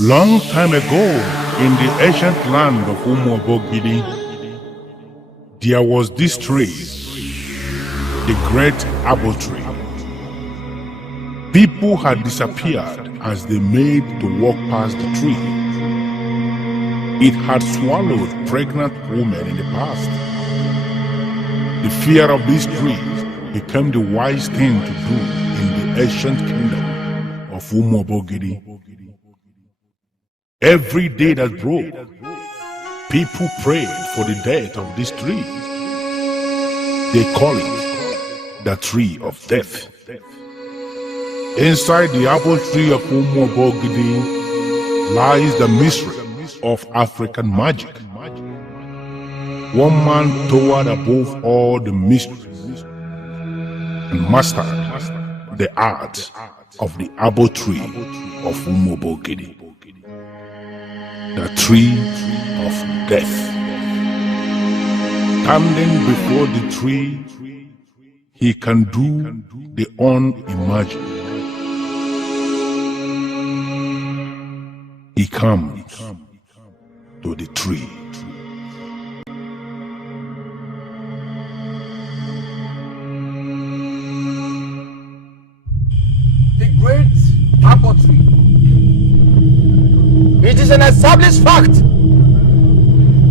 Long time ago, in the ancient land of Nwagbo, there was this tree, the great apple tree. People had disappeared as they made to walk past the tree. It had swallowed pregnant women in the past. The fear of this tree became the wise thing to do in the ancient kingdom of Nwagbo. Every day that broke, people prayed for the death of this tree. They call it the tree of death. Inside the apple tree of Nwagbo lies the mystery of African magic. One man towered above all the mysteries and mastered the art of the apple tree of Nwagbo. The tree of death. Standing before the tree, he can do the unimaginable. He comes to the tree. The great apple tree. It is an established fact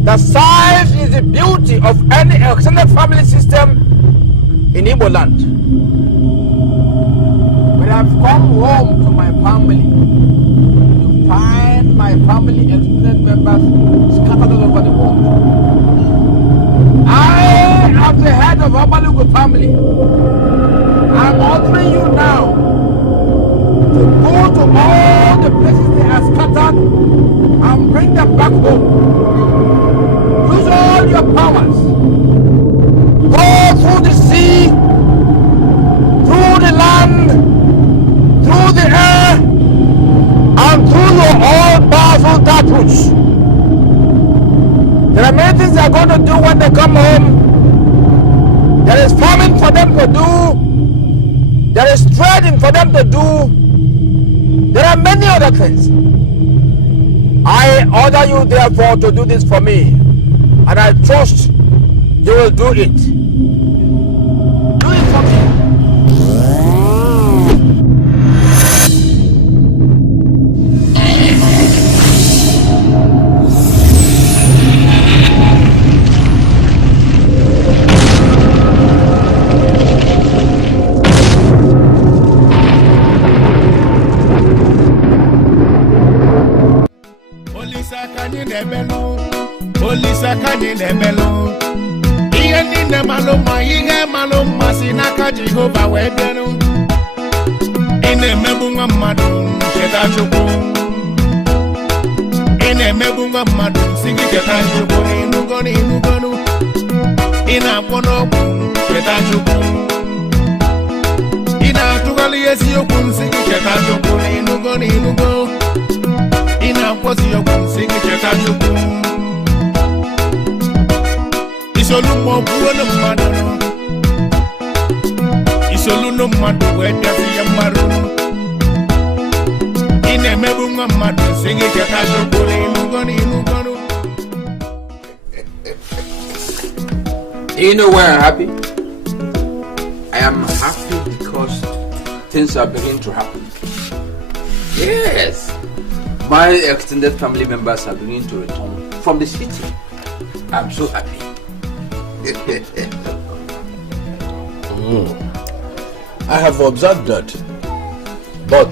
that size is the beauty of any extended family system in Igbo land. When I've come home to my family to find my family extended members scattered all over the world, I am the head of Obalugo family. I'm ordering you now to go to all the places they are scattered and bring them back home. Use all your powers. Go through the sea, through the land, through the air, and through your all-powerful taproots. There are many things they are going to do when they come home. There is farming for them to do. There is trading for them to do. There are many other things. I order you therefore to do this for me, and I trust you will do it. Do it for me. Olisa kanye nebelo Iye nine maloma Iye maloma Sinaka Jehova webenu Ine mebunga madu Cheta chukwu Ine mebunga madu Sigi cheta chukwu Inugonu Ina kwonoku Cheta chukwu Ina tugali yesi yokun Sigi cheta chukwu Inugo Ina kwosi yokun Sigi cheta chukwu Isolu mo buo no madu Isolu no madu wede fiye maru Ine mebunga madu Sigi cheta chukwu Inugonu You know why I'm happy? I am happy because things are beginning to happen. Yes, my extended family members are beginning to return from the city. I'm so happy. I have observed that, but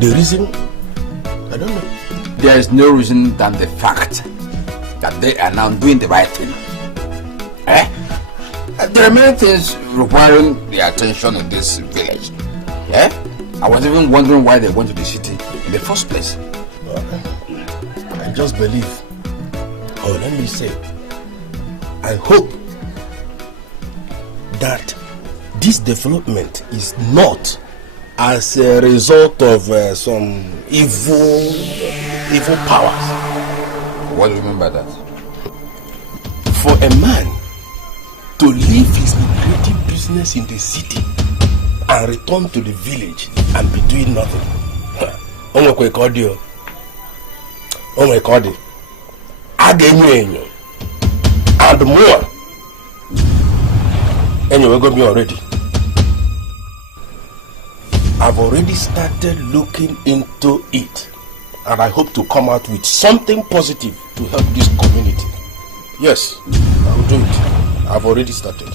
the reason, I don't know. There is no reason than the fact that they are now doing the right thing. There are many things requiring the attention in this village. I was even wondering why they went to the city in the first place. I just believe, or let me say, I hope that this development is not as a result of some evil powers. What do you mean by that? For a man to leave his lucrative business in the city and return to the village and be doing nothing. Oh my God. Again, and more. Anyway, we're going to be already. I've already started looking into it, and I hope to come out with something positive to help this community. Yes, I'll do it. I've already started.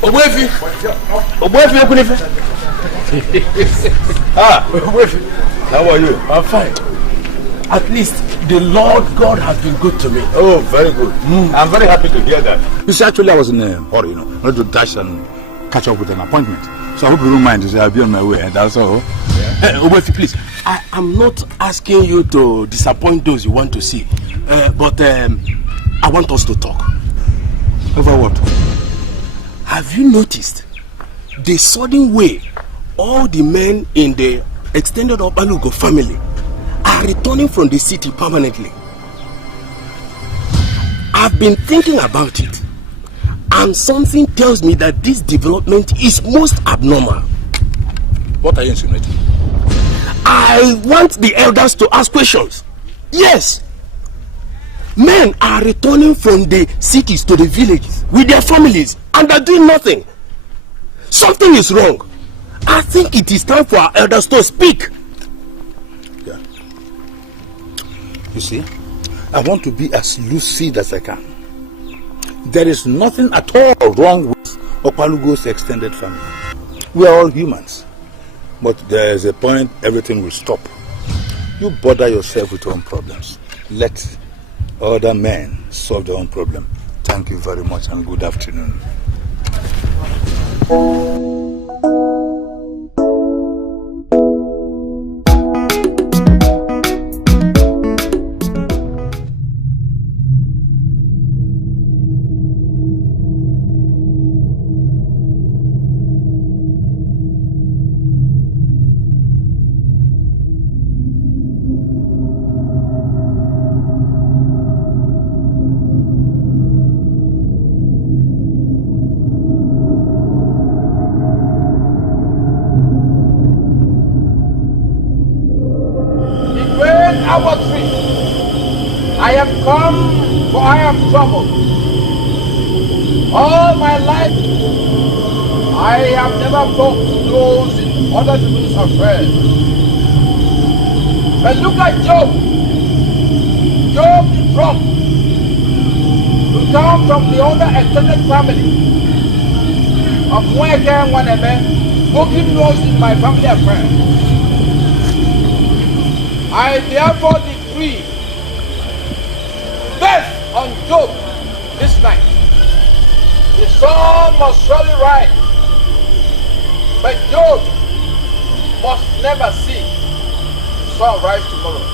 Ebube Efe. Ebube Efe. Ebube Efe. How are you? I'm fine. At least the Lord God has been good to me. Oh, very good. I'm very happy to hear that. You see, actually, I was in a hurry, not to dash and catch up with an appointment. So I hope you don't mind to say I'll be on my way, and that's all. Ebube Efe, please. I am not asking you to disappoint those you want to see, but I want us to talk. Over what? Have you noticed the sudden way all the men in the extended Obalugo family are returning from the city permanently? I've been thinking about it, and something tells me that this development is most abnormal. What are you insinuating? I want the elders to ask questions. Yes. Men are returning from the cities to the villages with their families, and they're doing nothing. Something is wrong. I think it is time for our elders to speak. Yeah. You see, I want to be as lucid as I can. There is nothing at all wrong with Opalugo's extended family. We are all humans. But there is a point everything will stop. You bother yourself with your own problems. Let other men solve their own problem. Thank you very much and good afternoon. I have come, for I am troubled. All my life, I have never talked to those in other people's affairs. But look at Job. Job the drunk, who comes from the other extended family of Nwagbo and Ebube, booking those in my family affairs. I therefore decree death on Job this night. The sun must surely rise, but Job must never see the sun rise tomorrow.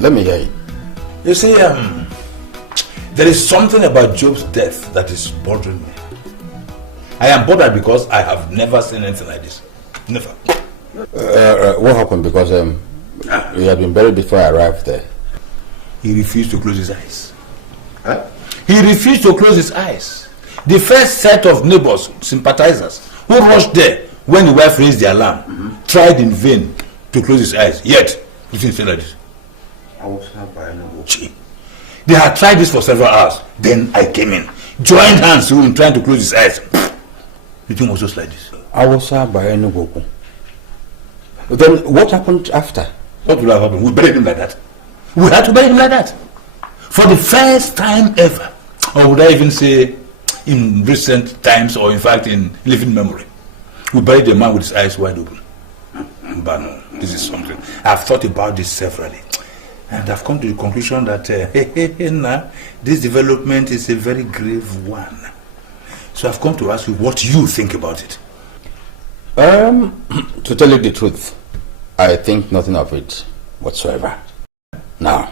Let me hear you. You see, there is something about Job's death that is bothering me. I am bothered because I have never seen anything like this. Never. What happened? Because he had been buried before I arrived there. He refused to close his eyes. Huh? He refused to close his eyes. The first set of neighbors, sympathizers, who rushed there when the wife raised the alarm, tried in vain to close his eyes. Yet, he didn't say like this. They had tried this for several hours. Then I came in, joined hands with him, trying to close his eyes. You think it was just like this? I was by Nwagbo. Then what happened after? What would have happened? We buried him like that. We had to bury him like that. For the first time ever. Or would I even say in recent times, or in fact in living memory. We buried the man with his eyes wide open. But no, this is something. I've thought about this severally. And I've come to the conclusion that this development is a very grave one. So I've come to ask you what you think about it. To tell you the truth, I think nothing of it whatsoever. Now,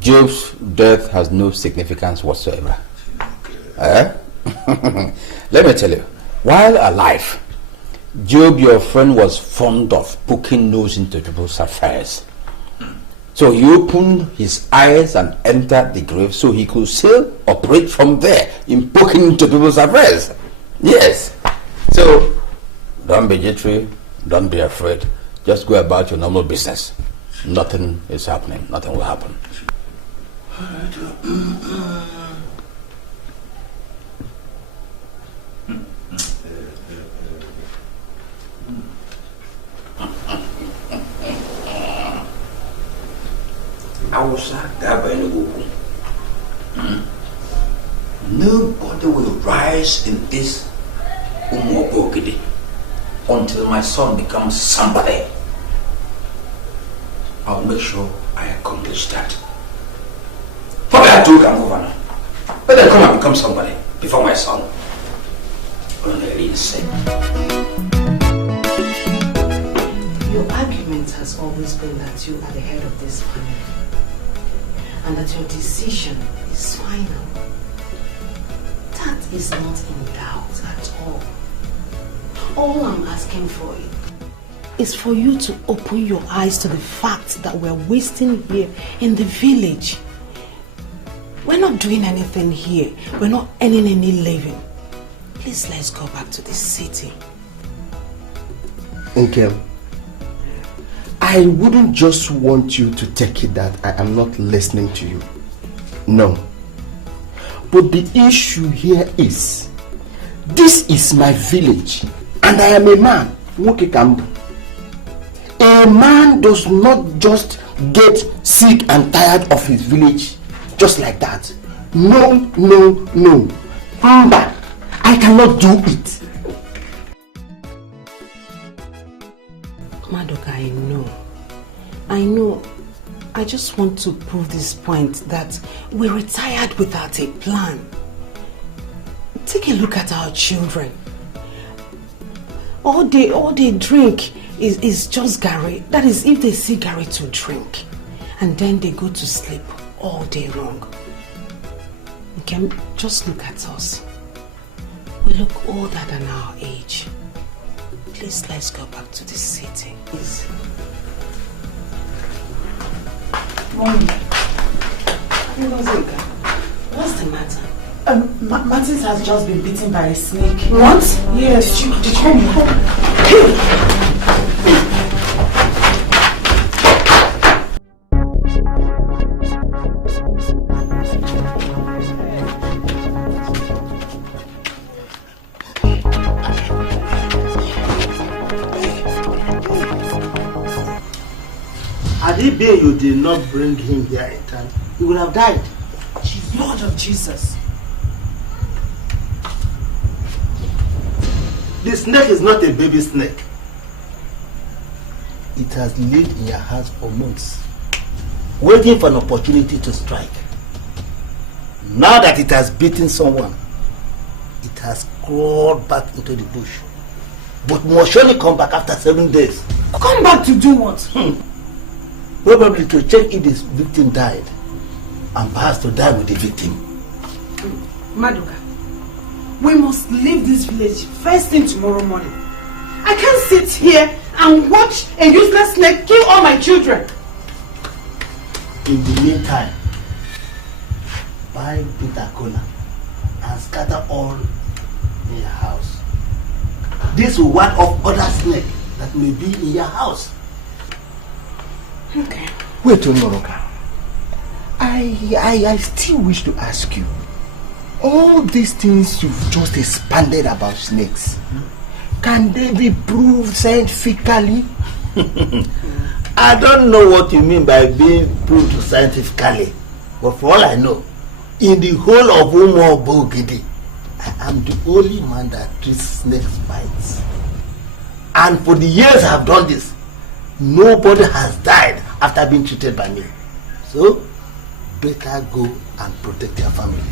Job's death has no significance whatsoever. Let me tell you, while alive, Job, your friend, was fond of poking nose into people's affairs. So he opened his eyes and entered the grave so he could still operate from there in poking into people's affairs. Yes. So, don't be jittery, don't be afraid. Just go about your normal business. Nothing is happening. Nothing will happen. Nobody will rise in this Nwagbo until my son becomes somebody. I'll make sure I accomplish that. Probably I do can over now. But then come and become somebody before my son. Only insane. Your argument has always been that you are the head of this family and that your decision is final. That is not in doubt at all. All I'm asking for is for you to open your eyes to the fact that we're wasting here in the village. We're not doing anything here. We're not earning any living. Please, let's go back to the city. Okay. I wouldn't just want you to take it that I am not listening to you. No. But the issue here is, this is my village and I am a man. A man does not just get sick and tired of his village just like that. No, no, no. Mba, I cannot do it. Madoka, I know. I just want to prove this point that we retired without a plan. Take a look at our children. All they drink is just Gary. That is if they see Gary to drink. And then they go to sleep all day long. Okay, just look at us. We look older than our age. Please, let's go back to the city. Please. Mommy. What's the matter? Martins has just been bitten by a snake. What? Yes. Did you Had it been you did not bring him here in time, he would have died. Lord of Jesus. The snake is not a baby snake. It has lived in your house for months, waiting for an opportunity to strike. Now that it has beaten someone, it has crawled back into the bush, but must surely come back after 7 days. Come back to do what? Probably to check if the victim died, and perhaps to die with the victim. Madoka, we must leave this village first thing tomorrow morning. I can't sit here and watch a useless snake kill all my children. In the meantime, buy bitter cola and scatter all in your house. This will ward off other snakes that may be in your house. Okay. Wait, Onoroka. I still wish to ask you. all these things you've just expanded about snakes, can they be proved scientifically? I don't know what you mean by being proved scientifically, but for all I know, in the whole of Nwagbo, I am the only man that treats snake bites. And for the years I've done this, nobody has died after being treated by me. So, better go and protect your family.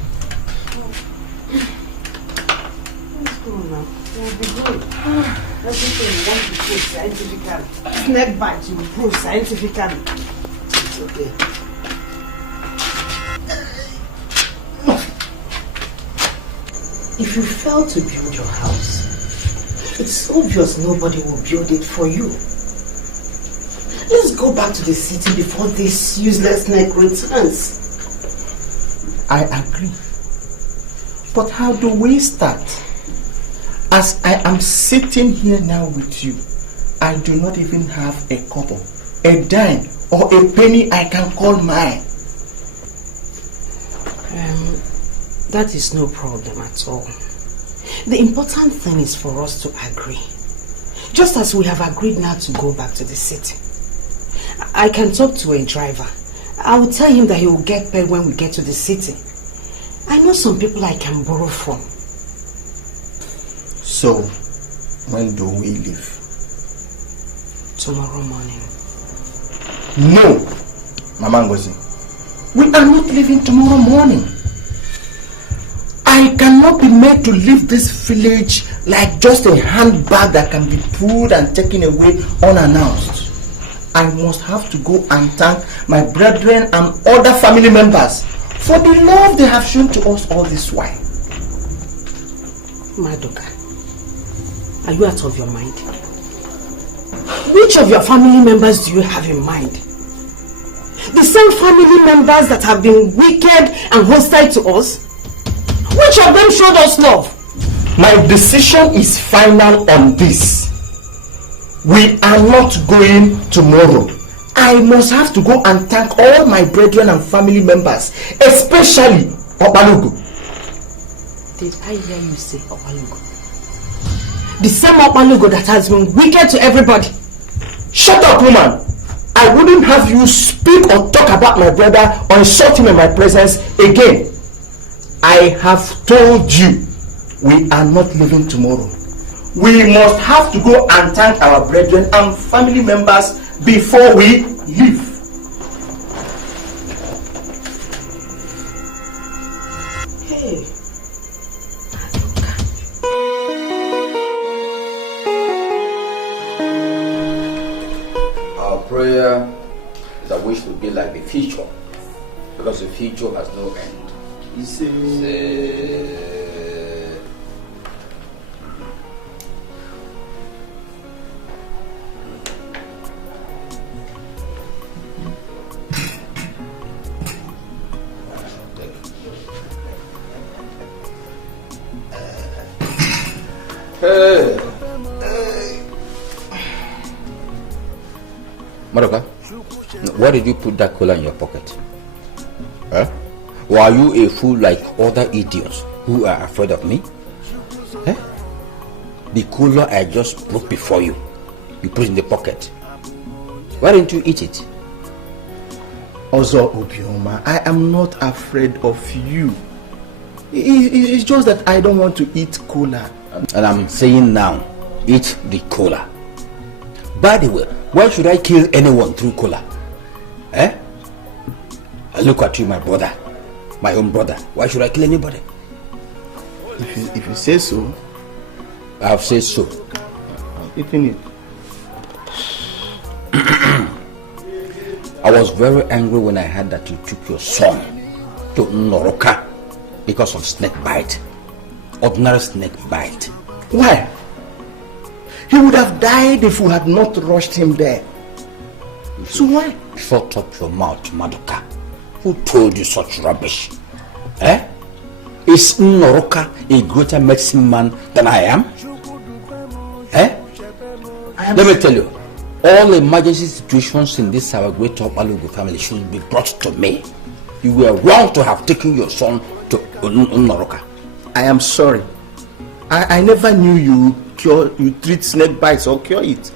Let's go now. We'll be good. Everything we want to prove scientifically. Snake bites will prove scientifically. It's okay. If you fail to build your house, it's obvious nobody will build it for you. Let's go back to the city before this useless snake returns. I agree. But how do we start? As I am sitting here now with you, I do not even have a couple, a dime, or a penny I can call mine. That is no problem at all. The important thing is for us to agree. Just as we have agreed now to go back to the city. I can talk to a driver. I will tell him that he will get paid when we get to the city. I know some people I can borrow from. So, when do we leave? Tomorrow morning. No, Mama Ngozi. We are not leaving tomorrow morning. I cannot be made to leave this village like just a handbag that can be pulled and taken away unannounced. I must have to go and thank my brethren and other family members for the love they have shown to us all this while. Madoka, are you out of your mind? Which of your family members do you have in mind? The same family members that have been wicked and hostile to us? Which of them showed us love? My decision is final on this. We are not going tomorrow. I must have to go and thank all my brethren and family members, especially Opalugo. Did I hear you say Opalugo? The same Opalugo that has been wicked to everybody. Shut up, woman! I wouldn't have you speak or talk about my brother or insult him in my presence again. I have told you, we are not leaving tomorrow. We must have to go and thank our brethren and family members before we leave. Hey. Our prayer is that we should be like the future, because the future has no end. You see, Hey. Madoka, why did you put that cola in your pocket? Huh? Or are you a fool like other idiots who are afraid of me? Eh? The cooler I just broke before you, you put in the pocket. Why didn't you eat it? Ozo Obioma, I am not afraid of you. It's just that I don't want to eat cola. And I'm saying now, eat the cola. By the way, why should I kill anyone through cola? Eh? I look at you, my brother. My own brother. Why should I kill anybody? If you say so. I have said so. I'm eating it. I was very angry when I heard that you took your son to Noroka because of snake bite. Ordinary snake bite. Why? He would have died if we had not rushed him there. So why? Shut up your mouth, Madoka. Who told you such rubbish? Eh? Is Noroka a greater medicine man than I am? Eh? Let me tell you, all emergency situations in this our great Opalugo family should be brought to me. You were wrong to have taken your son to Unoroka. I am sorry. I never knew you treat snake bites or cure it.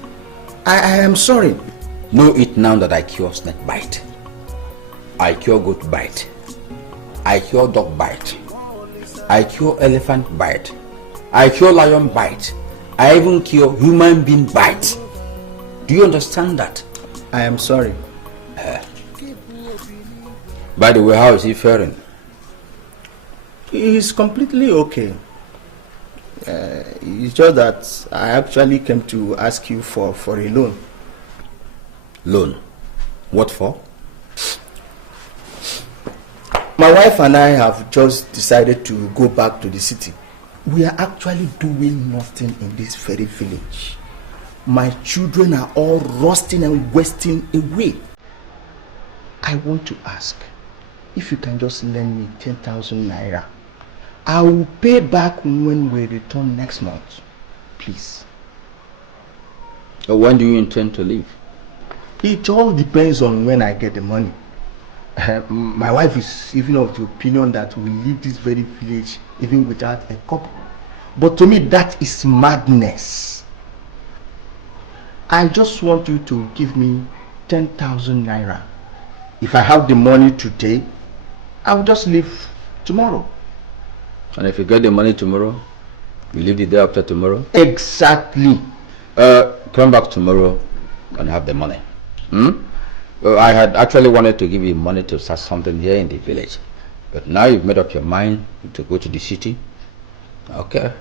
I am sorry. Know it now that I cure snake bite. I cure goat bite. I cure dog bite. I cure elephant bite. I cure lion bite. I even cure human being bite. Do you understand that? I am sorry. By the way, how is he faring? He is completely okay. It's just that I actually came to ask you for a loan. Loan? What for? My wife and I have just decided to go back to the city. We are actually doing nothing in this very village. My children are all rusting and wasting away. I want to ask if you can just lend me 10,000 naira. I will pay back when we return next month. Please. When do you intend to leave? It all depends on when I get the money. My wife is even of the opinion that we leave this very village even without a couple. But to me, that is madness. I just want you to give me 10,000 naira. If I have the money today, I will just leave tomorrow. And if you get the money tomorrow, you leave the day after tomorrow? Exactly. Come back tomorrow and have the money. I had actually wanted to give you money to start something here in the village. But now you've made up your mind to go to the city. Okay.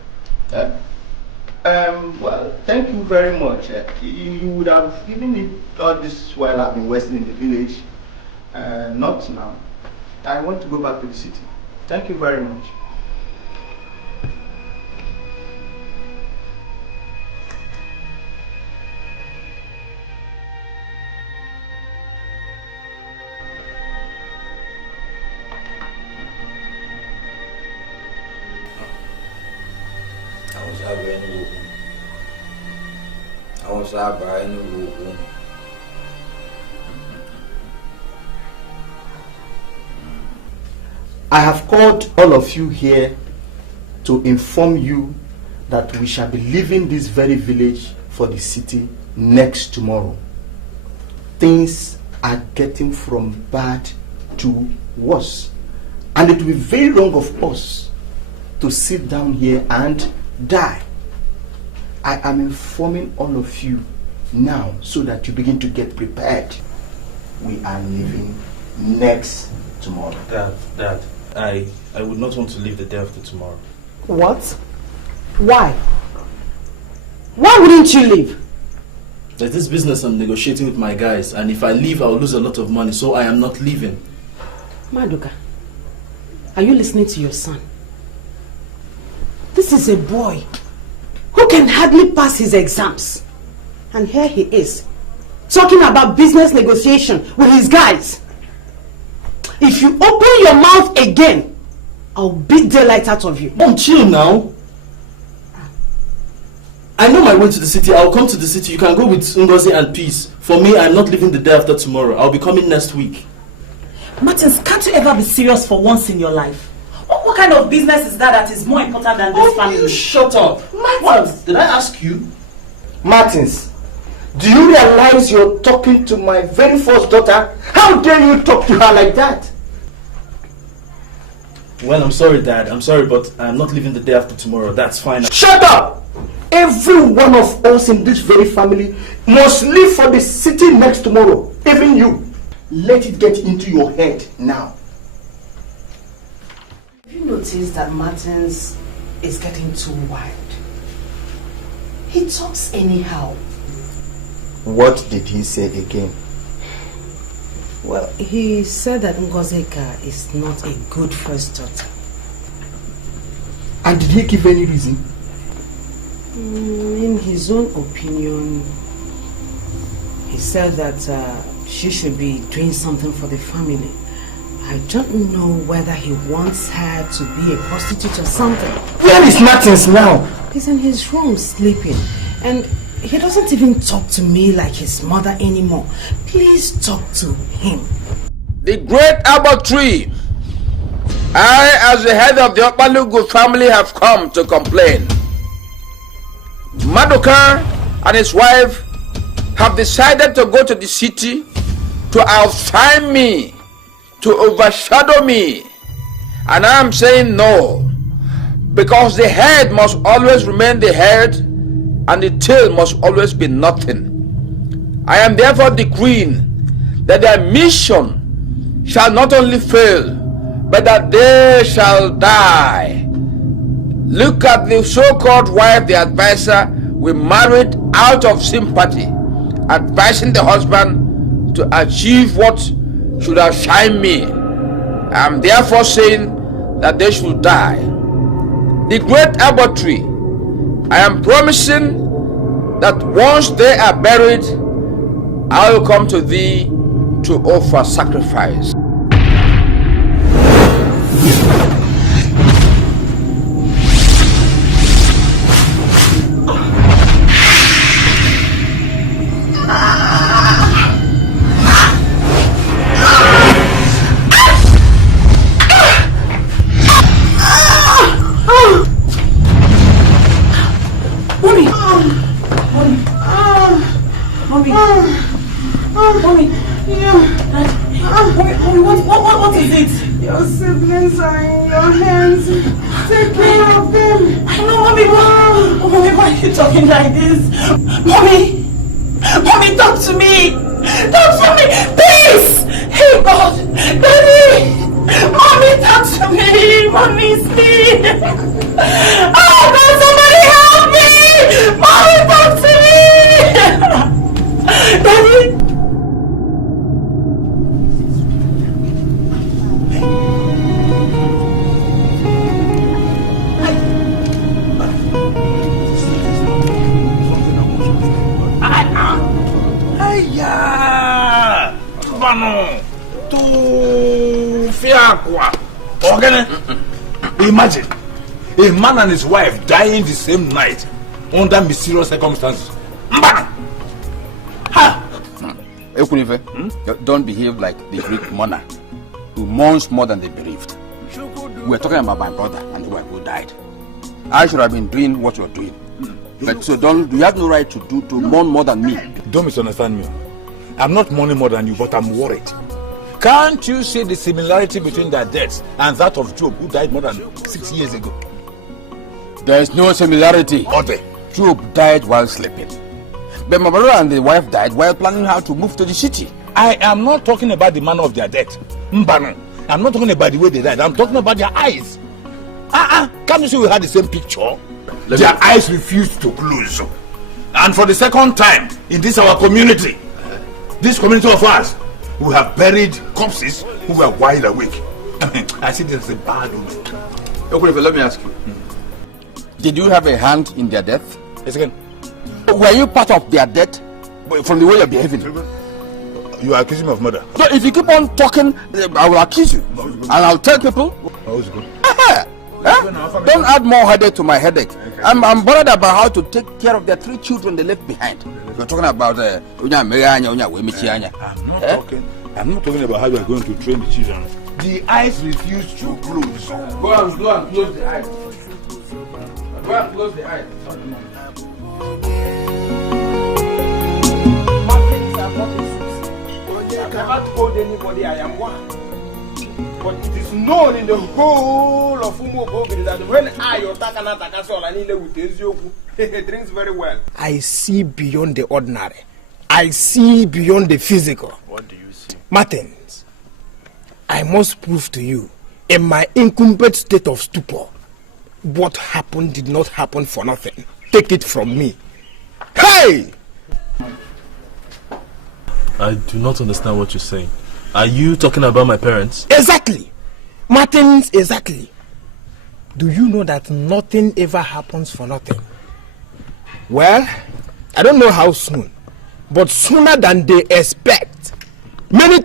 Well, thank you very much. You would have given me all this while I've been wasting in the village. Not now. I want to go back to the city. Thank you very much. I have called all of you here to inform you that we shall be leaving this very village for the city next tomorrow. Things are getting from bad to worse, and it will be very wrong of us to sit down here and die. I am informing all of you now so that you begin to get prepared. We are leaving next tomorrow. Dad, I would not want to leave the day after tomorrow. What? Why? Why wouldn't you leave? There's this business I'm negotiating with my guys, and if I leave, I'll lose a lot of money, so I am not leaving. Maduka, are you listening to your son? This is a boy who can hardly pass his exams. And here he is, talking about business negotiation with his guys. If you open your mouth again, I'll beat daylight out of you. Mom, chill now. I know my way to the city. I'll come to the city. You can go with Ngozi and Peace. For me, I'm not leaving the day after tomorrow. I'll be coming next week. Martins, can't you ever be serious for once in your life? What kind of business is that is more important than this family? You shut up. Martins. What? Did I ask you? Martins, do you realize you're talking to my very first daughter? How dare you talk to her like that? Well, I'm sorry, Dad. I'm sorry, but I'm not leaving the day after tomorrow. That's fine. Shut up! Every one of us in this very family must leave for the city next tomorrow. Even you. Let it get into your head now. Have you noticed that Martins is getting too wild? He talks anyhow. What did he say again? Well, he said that Ngozeka is not a good first daughter. And did he give any reason? In his own opinion, he said that she should be doing something for the family. I don't know whether he wants her to be a prostitute or something. Where is Martins now? He's in his room sleeping, and he doesn't even talk to me like his mother anymore. Please talk to him. The great Albert tree I, as the head of the Obalugu family, have come to complain. Maduka and his wife have decided to go to the city to outshine me, to overshadow me. And I am saying no, because the head must always remain the head and the tail must always be nothing. I am therefore decreeing that their mission shall not only fail, but that they shall die. Look at the so-called wife, the advisor, we married out of sympathy, advising the husband to achieve what should outshine me. I am therefore saying that they should die. The great abortory, I am promising that once they are buried, I will come to thee to offer sacrifice. What is it? Your siblings are in your hands. Take care of them. I know, Mommy. Mommy, why are you talking like this? Mommy, talk to me. Talk to me, please. Hey, God, Daddy. Mommy, talk to me. Mommy, please. Oh, God, somebody help me. Mommy, talk to me. Daddy. Imagine a man and his wife dying the same night under mysterious circumstances. Loco Efe, don't behave like the Greek monarch who mourns more than the bereaved. We're talking about my brother and the wife who died. I should have been doing what you're doing. But so you have no right to mourn more than me. Don't misunderstand me. I'm not mourning more than you, but I'm worried. Can't you see the similarity between their deaths and that of Job, who died more than 6 years ago? There is no similarity. Okay. Job died while sleeping. But my brother and the wife died while planning how to move to the city. I am not talking about the manner of their death. Mbano. I'm not talking about the way they died. I'm talking about their eyes. Can't you see we had the same picture? Their eyes refused to close. And for the second time in this our community, this community of ours, we have buried corpses who were wide awake. I mean, I see this as a bad omen. Okay, let me ask you. Did you have a hand in their death? Yes, again. Were you part of their death from the way you're behaving? You are accusing me of murder. So if you keep on talking, I will accuse you. And I'll tell people. Don't add more headache to my headache. I'm bothered about how to take care of their 3 children they left behind. You're talking about I'm not talking about how you are going to train the children. The eyes refuse to close. Go and close the eyes. Go and close the eyes. I've never told anybody I am one. But it is known in the whole of Umuobo that when I he drinks very well. I see beyond the ordinary. I see beyond the physical. What do you see? Martins, I must prove to you, in my incumbent state of stupor, what happened did not happen for nothing. Take it from me. Hey! I do not understand what you're saying. Are you talking about my parents? Exactly! Martins, exactly. Do you know that nothing ever happens for nothing? Well, I don't know how soon, but sooner than they expect. Many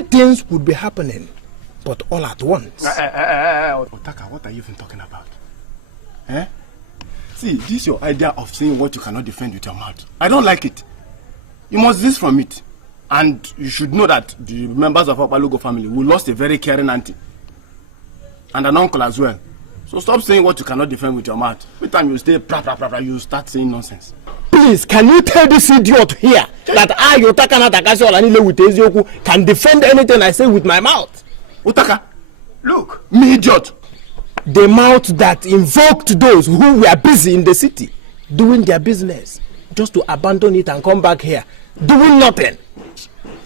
things would be happening, but all at once. Otaka, what are you even talking about? See, this is your idea of saying what you cannot defend with your mouth. I don't like it. You must desist from it. And you should know that the members of Loco family, we lost a very caring auntie. And an uncle as well. So stop saying what you cannot defend with your mouth. Every time you stay, you start saying nonsense. Please, can you tell this idiot here that I, Otaka Natakasi Olanile with Ezioku, can defend anything I say with my mouth? Otaka, look, me idiot. The mouth that invoked those who were busy in the city, doing their business, just to abandon it and come back here, doing nothing.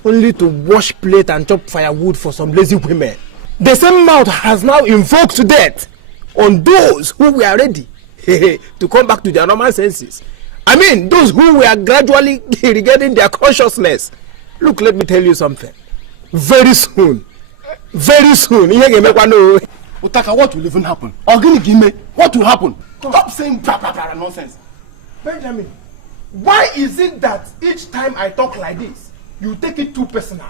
Only to wash plate and chop firewood for some lazy women. The same mouth has now invoked death on those who were ready to come back to their normal senses. I mean, those who were gradually regaining their consciousness. Look, let me tell you something. Very soon, Otaka, what will even happen? Organic, what will happen? Stop saying nonsense. Benjamin, why is it that each time I talk like this, you take it too personal?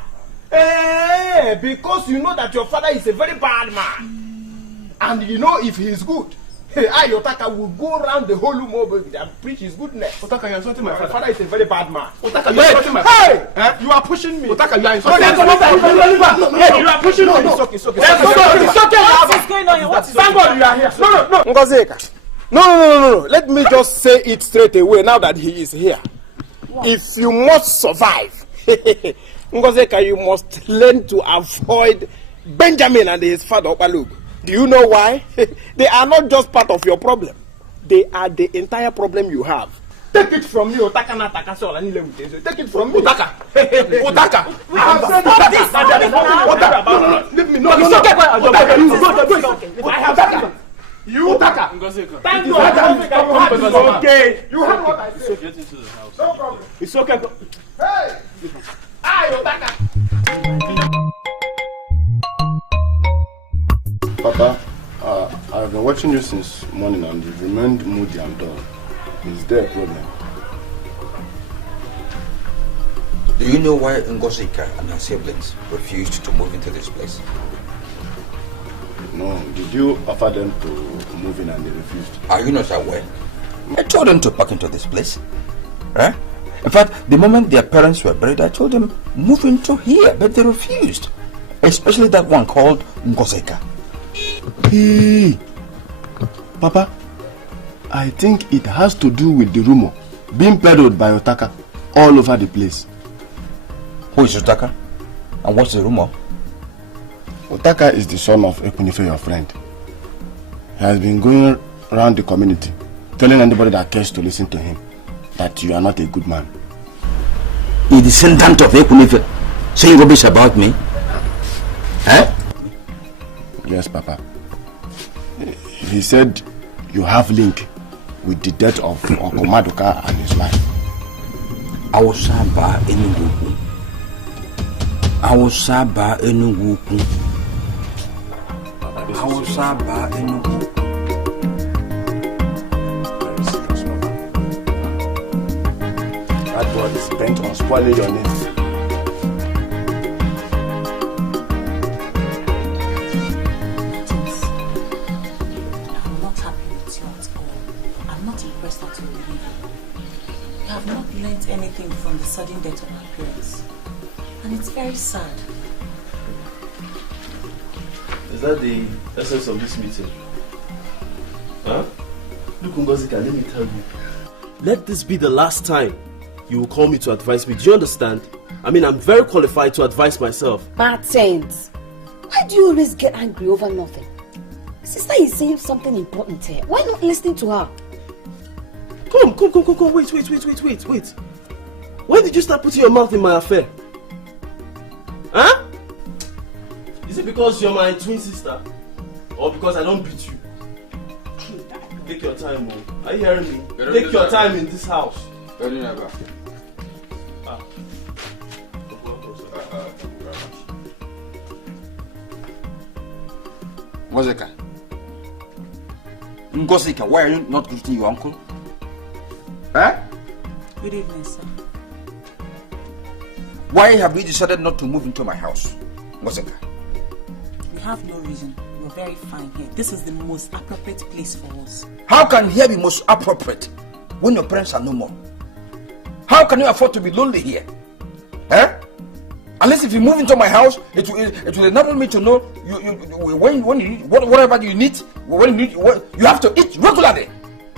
Because you know that your father is a very bad man. And you know if he is good, I, Otaka, will go around the whole room and preach his goodness. Otaka, you are insulting my father. My father is a very bad man. Otaka, you are insulting my father. Hey! You are pushing me. Otaka, you are insulting my father. You are pushing me. It's okay. What is going on here? What is Somebody, you are here. No. Ngozeka. No. Let me just say it straight away now that he is here. What? If you must survive, Ngozeka, you must learn to avoid Benjamin and his father, Opalug. Do you know why? They are not just part of your problem. They are the entire problem you have. Take it from me, Otaka Natakaso. Take it from me. Otaka. I have said Otaka. No. Leave me. No. It's okay. I have said it. You Otaka. Thank you. It's okay. You heard what I said. Get into the house. No problem. It's okay. Hey. Otaka. Papa, I've been watching you since morning and you've remained moody and dull. Is there a problem? Do you know why Ngosika and her siblings refused to move into this place? No. Did you offer them to move in and they refused? Are you not aware? I told them to pack into this place. Eh? In fact, the moment their parents were buried, I told them move into here, but they refused. Especially that one called Ngosika. Hey, Papa, I think it has to do with the rumor being peddled by Otaka all over the place. Who is Otaka? And what's the rumor? Otaka is the son of Ekunife, your friend. He has been going around the community telling anybody that cares to listen to him that you are not a good man. The descendant of Ekunife saying rubbish about me? Eh? Yes, Papa. He said you have link with the death of Okomadoka and his wife. Awosaba Enugu. Awosaba Enugu. Awosaba Enugu. That boy is bent on spoiling your name. Anything from the sudden death of my parents, and it's very sad. Is that the essence of this meeting? Huh? Look, Ngozika, let me tell you. Let this be the last time you will call me to advise me. Do you understand? I mean, I'm very qualified to advise myself. Bad sense. Why do you always get angry over nothing? Sister is saying something important here. Why not listening to her? Come. Wait. When did you start putting your mouth in my affair? Huh? Is it because you're my twin sister? Or because I don't beat you? Take your time, man. Are you hearing me? Take your time in this house. Ngosika, why are you not greeting your uncle? Good evening, sir. Why have you decided not to move into my house, Ngosika? We have no reason. We're very fine here. This is the most appropriate place for us. How can here be most appropriate when your parents are no more? How can you afford to be lonely here? Eh? Unless if you move into my house, it will enable me to know when you need whatever you need, you have to eat regularly.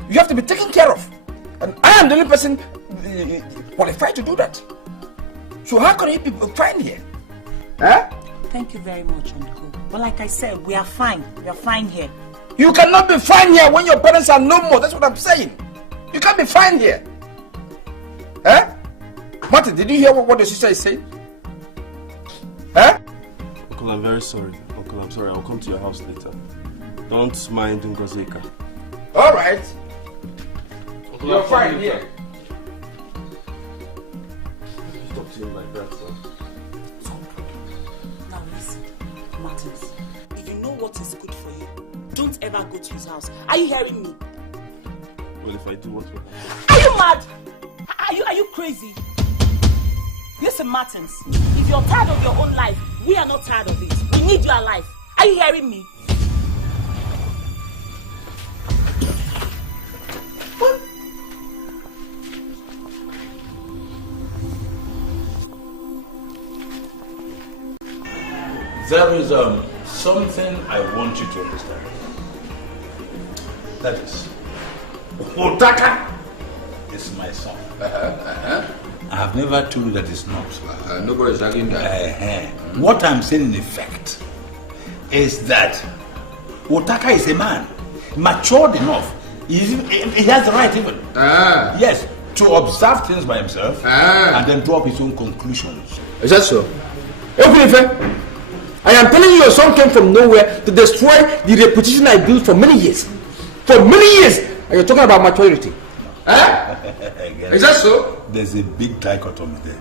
You have to be taken care of. And I am the only person qualified to do that. So how can you be fine here? Huh? Thank you very much, Uncle. But like I said, we are fine. We are fine here. You cannot be fine here when your parents are no more. That's what I'm saying. You can't be fine here. Huh? Martin, did you hear what the sister is saying? Huh? Uncle, I'm very sorry. Uncle, I'm sorry. I'll come to your house later. Don't mind Ngozeka. All right. Uncle, you're fine here. Talk to him like that, sir. Now listen, Martins. If you know what is good for you, don't ever go to his house. Are you hearing me? Well, if I do, what will happen? Are you mad? Are you crazy? Listen, Martins. If you're tired of your own life, we are not tired of it. We need you alive. Are you hearing me? There is something I want you to understand. That is, Otaka is my son. I have never told you that it's not. Nobody's arguing that. What I'm saying in effect is that Otaka is a man, matured enough. He has the right even. Yes, to observe things by himself and then draw up his own conclusions. Is that so? Loco Efe, I am telling you, your son came from nowhere to destroy the reputation I built for many years. For many years, and you're talking about maturity. Is that so? There's a big dichotomy there.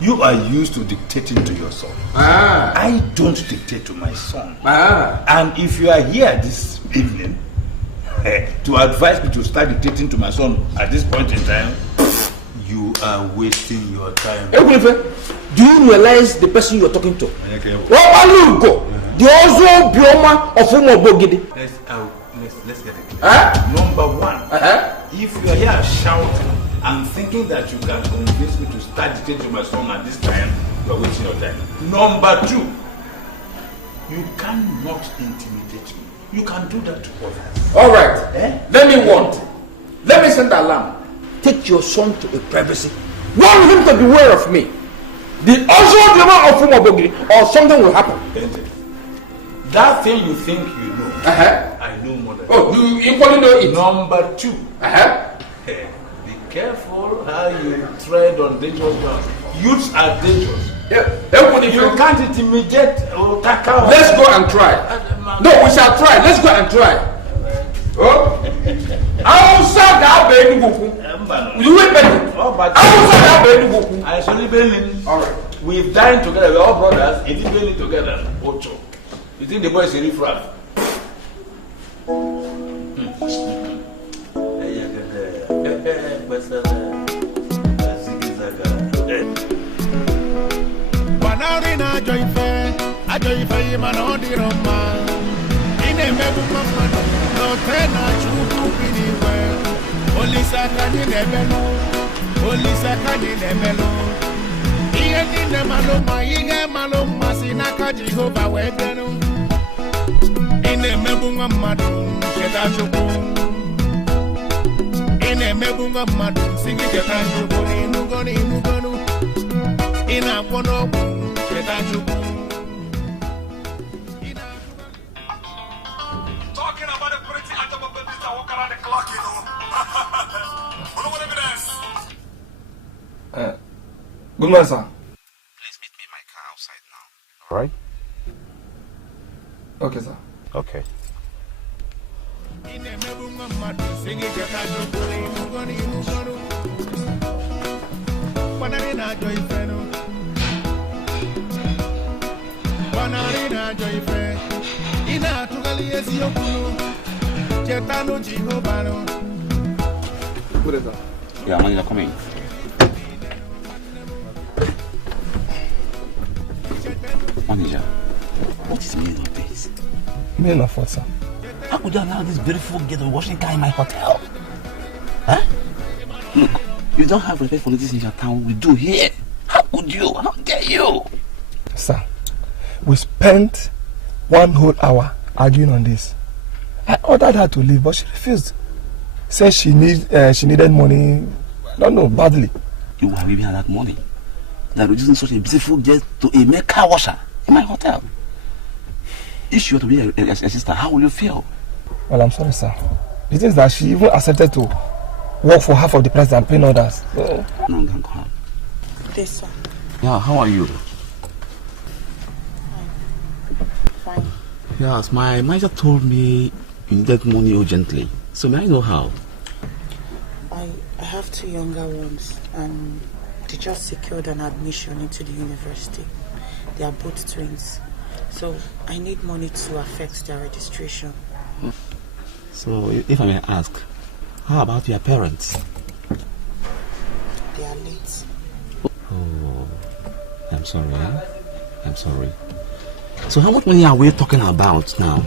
You are used to dictating to your son. I don't dictate to my son. And if you are here this evening to advise me to start dictating to my son at this point in time, you are wasting your time. Loco Efe, do you realize the person you are talking to? The Ozo Bioma of Umobogidi. Let's get it clear. Number one, if you are here shouting and thinking that you can convince me to start dictating to my son at this time, you are wasting your time. Number two, you cannot intimidate me. You can do that to others. All right. Let me warn. Let me send the alarm. Take your son to a privacy. Warn him to beware of me. The Ozo Bioma of Umobogidi, or something will happen. That thing you think you know, I know more than you equally know it. Number two, be careful how you tread on dangerous ground. Youths are dangerous. You can't intimidate Otaka. Let's go and try. No, we shall try. Let's go and try. Outside that baby Goku. You wait, baby. Outside that baby Goku. I shall be. All right. We've dined together. We're all brothers. And we've been together. Ocho. You think the boy is a riffraff? Banarina Joyfe, Manodi Roma. In a mebu mama, no tena chuku anywhere. Only Sakani Nebelo, only Sakani Nebelo. Ian in the Maloma, Ian Maloma, Sinaka Jehovah Wedeno. In a mebu mama, Ketachuku. In a mebu mama, sing it at Nugonu. In a Pono, Ketachuku. Good morning, sir. Please meet me in my car outside now. All right? Okay, sir. Okay. Yeah, man, you're coming. Manager, what is the meaning of this? Meaning of what, sir? How could you allow this beautiful girl to washing car in my hotel? Huh? Look, you don't have respect for ladies in your town. We do here. How could you? How dare you. Sir, we spent 1 whole hour arguing on this. I ordered her to leave, but she refused. Said she needed money, I don't know, badly. You were giving her that money? That reducing such a beautiful jet to a male car washer in my hotel? If she were to be a sister, how will you feel? Well, I'm sorry, sir. The thing is that she even accepted to work for half of the price and paying others. So... No, don't come. Yes, sir. Yeah, how are you? Fine. Yes, my manager told me you needed money urgently. So may I know how? I have 2 younger ones and they just secured an admission into the university. They are both twins. So I need money to affect their registration. So if I may ask, how about your parents? They are late. Oh, I'm sorry. I'm sorry. So how much money are we talking about now?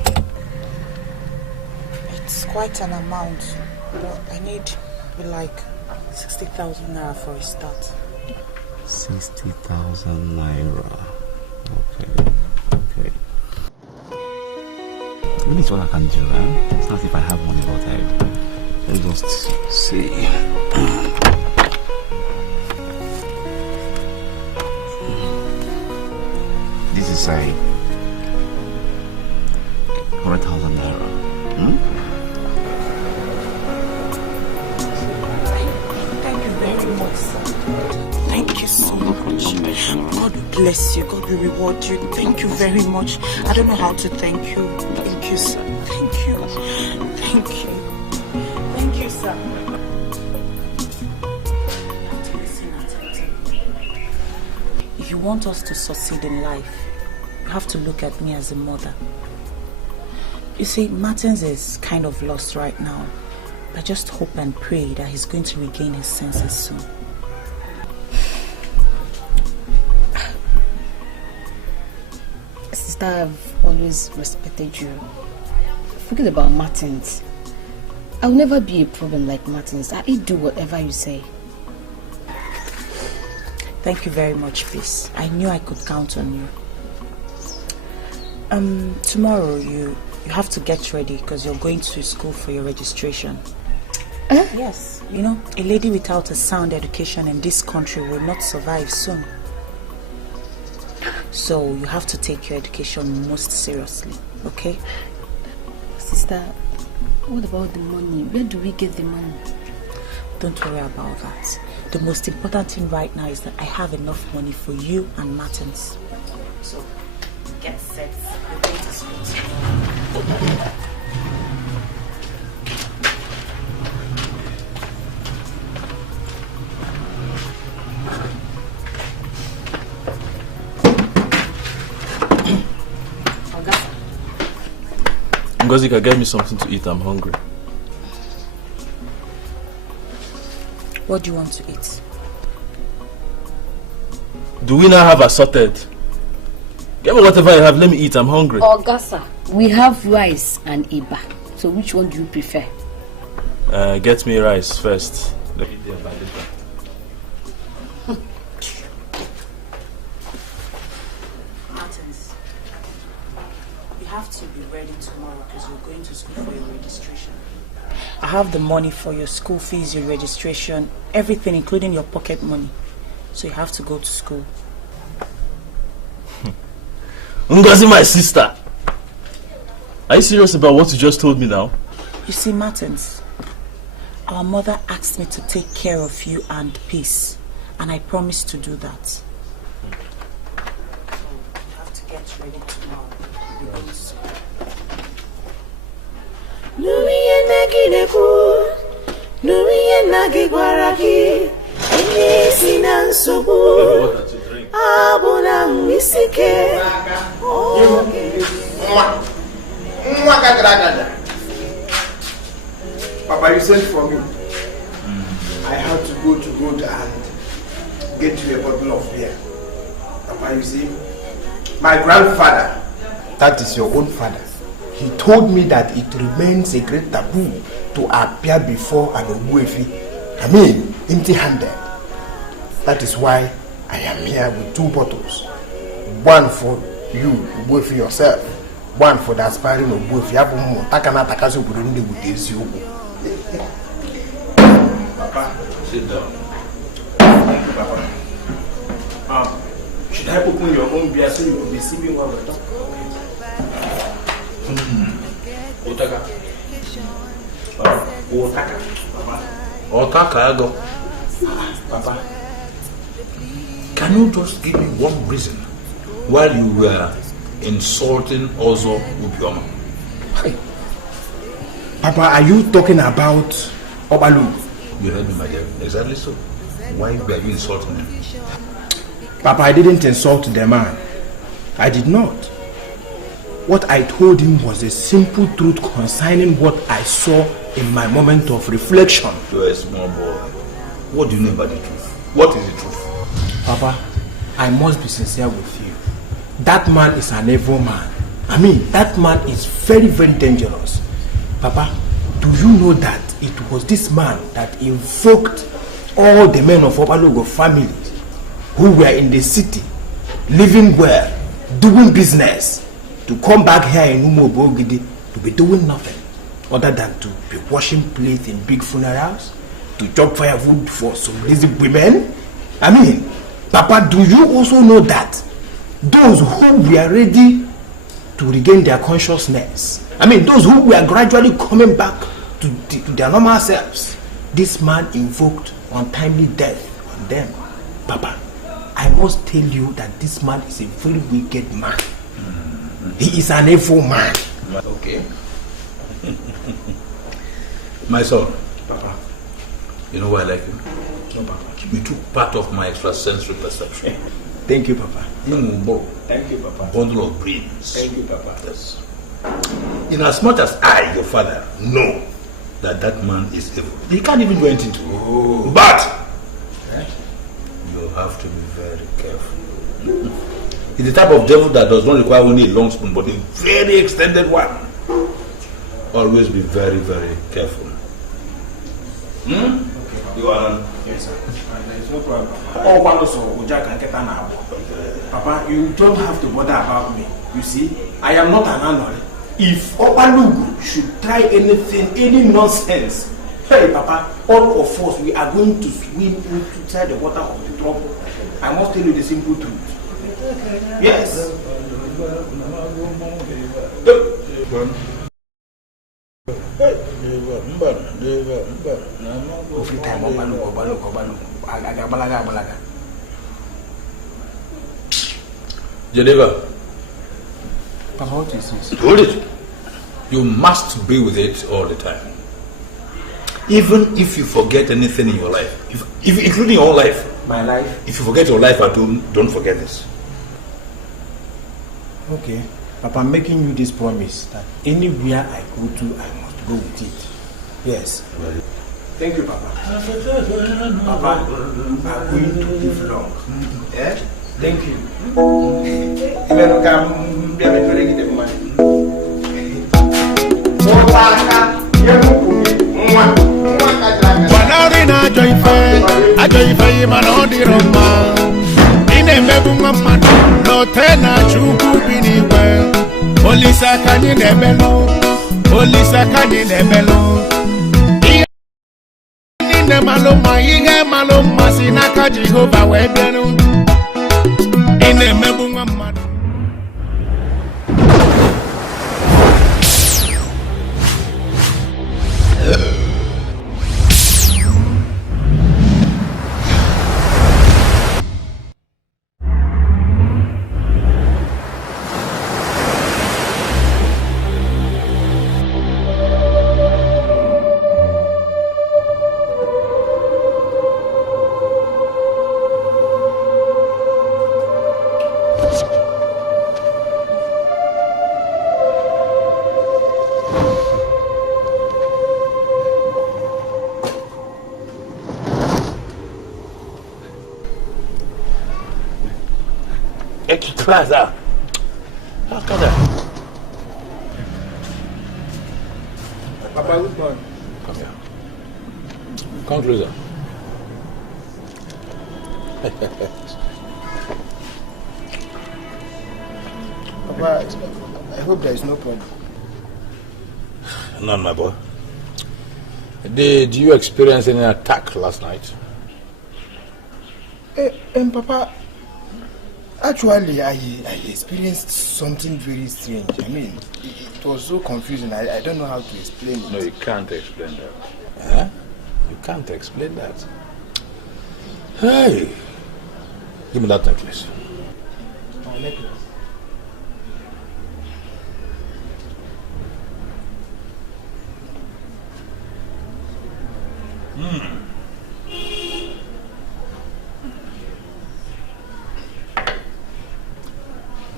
It's quite an amount, but I need like 60,000 naira for a start. 60,000 naira. Okay. Maybe it's what I can do, eh? It's not as if I have money, but let's just see. This is a 100,000 naira. Thank you very much, sir. Thank you so much. God bless you. God will reward you. Thank you very much. I don't know how to thank you. Thank you, sir. Thank you. Thank you. Thank you, sir. If you want us to succeed in life, you have to look at me as a mother. You see, Martins is kind of lost right now. I just hope and pray that he's going to regain his senses soon. Sister, I've always respected you. Forget about Martins. I'll never be a problem like Martins. I'll do whatever you say. Thank you very much, Peace. I knew I could count on you. Tomorrow you have to get ready because you're going to school for your registration. Yes. You know, a lady without a sound education in this country will not survive soon. So you have to take your education most seriously, okay? Sister, what about the money? Where do we get the money? Don't worry about that. The most important thing right now is that I have enough money for you and Martins. So, get set. We're going to school tomorrow. Ngozi, can get me something to eat. I'm hungry. What do you want to eat? Do we now have assorted? Get me whatever you have. Let me eat. I'm hungry. Ogasa, we have rice and iba. So which one do you prefer? Get me rice first. Let me eat there by later. Martins, you have to be ready tomorrow because you're going to school for your registration. I have the money for your school fees, your registration, everything, including your pocket money. So you have to go to school. Ngozi, my sister. Are you serious about what you just told me now? You see, Martins, our mother asked me to take care of you and Peace, and I promised to do that. So you have to get ready tomorrow. We're going to school. Papa, you sent for me. I had to go to God and get you a bottle of beer. Papa, you see, my grandfather, that is your own father, he told me that it remains a great taboo to appear before an Loco Efe. I mean, empty-handed. That is why I am here with 2 bottles. One for you, both for yourself. One for the aspiring of both. Papa, sit down. Thank you, Papa. Should I open your own beer so you will be sipping while we talk? Otaka. Otaka. Papa. Can you just give me one reason why you were insulting Ozo Ubioma? Papa, are you talking about Obalu? You heard me, my dear. Exactly so. Why were you insulting him? Papa, I didn't insult the man. I did not. What I told him was a simple truth concerning what I saw in my moment of reflection. You're a small boy. What do you know about the truth? What is the truth? Papa, I must be sincere with you. That man is an evil man. I mean, that man is very, very dangerous. Papa, do you know that it was this man that invoked all the men of Obalogo family who were in the city, living well, doing business, to come back here in Umobogidi to be doing nothing other than to be washing plates in big funerals, to chop firewood for some lazy women? I mean, Papa, do you also know that those who were ready to regain their consciousness, I mean, those who were gradually coming back to their normal selves, this man invoked untimely death on them? Papa, I must tell you that this man is a very wicked man. He is an evil man. Okay. My son. Papa. You know why I like you? No, Papa. You took part of my extrasensory perception. Thank you, Papa. Thank you, Papa. Bundle of brains. Thank you, Papa. Yes. In as much as I, your father, know that that man is evil, he can't even do anything to you. But you have to be very careful. He's the type of devil that does not require only a long spoon, but a very extended one. Always be very, very careful. Okay. You are. Yes, sir. There is no problem. Papa, you don't have to bother about me. You see, I am not an anomaly. If Obalugu should try anything, any nonsense, hey, Papa, all of us, we are going to swim inside the water of the trouble. I must tell you the simple truth. Yes. Geneva. Papa, what is this? Hold it. You must be with it all the time. Even if you forget anything in your life, if including your own life. My life? If you forget your life at home, don't forget this. Okay. Papa, I'm making you this promise that anywhere I go to, I must go with it. Yes. Thank you, Papa. Papa, I'm going to live long. Eh? Thank you. Wanarina ajoife manodironma ine mebu mama no tena chuku biniwe olisa kanyi nebelo ine maloma sinaka Jehovah webenu ine mebu mama. Plaza. After that. Papa, good morning. Come here. Come closer. Papa, I hope there is no problem. None, my boy. Did you experience any attack last night? Papa, actually, I experienced something very strange. I mean, it was so confusing. I don't know how to explain it. No, you can't explain that. Huh? You can't explain that. Hey, give me that necklace. My necklace.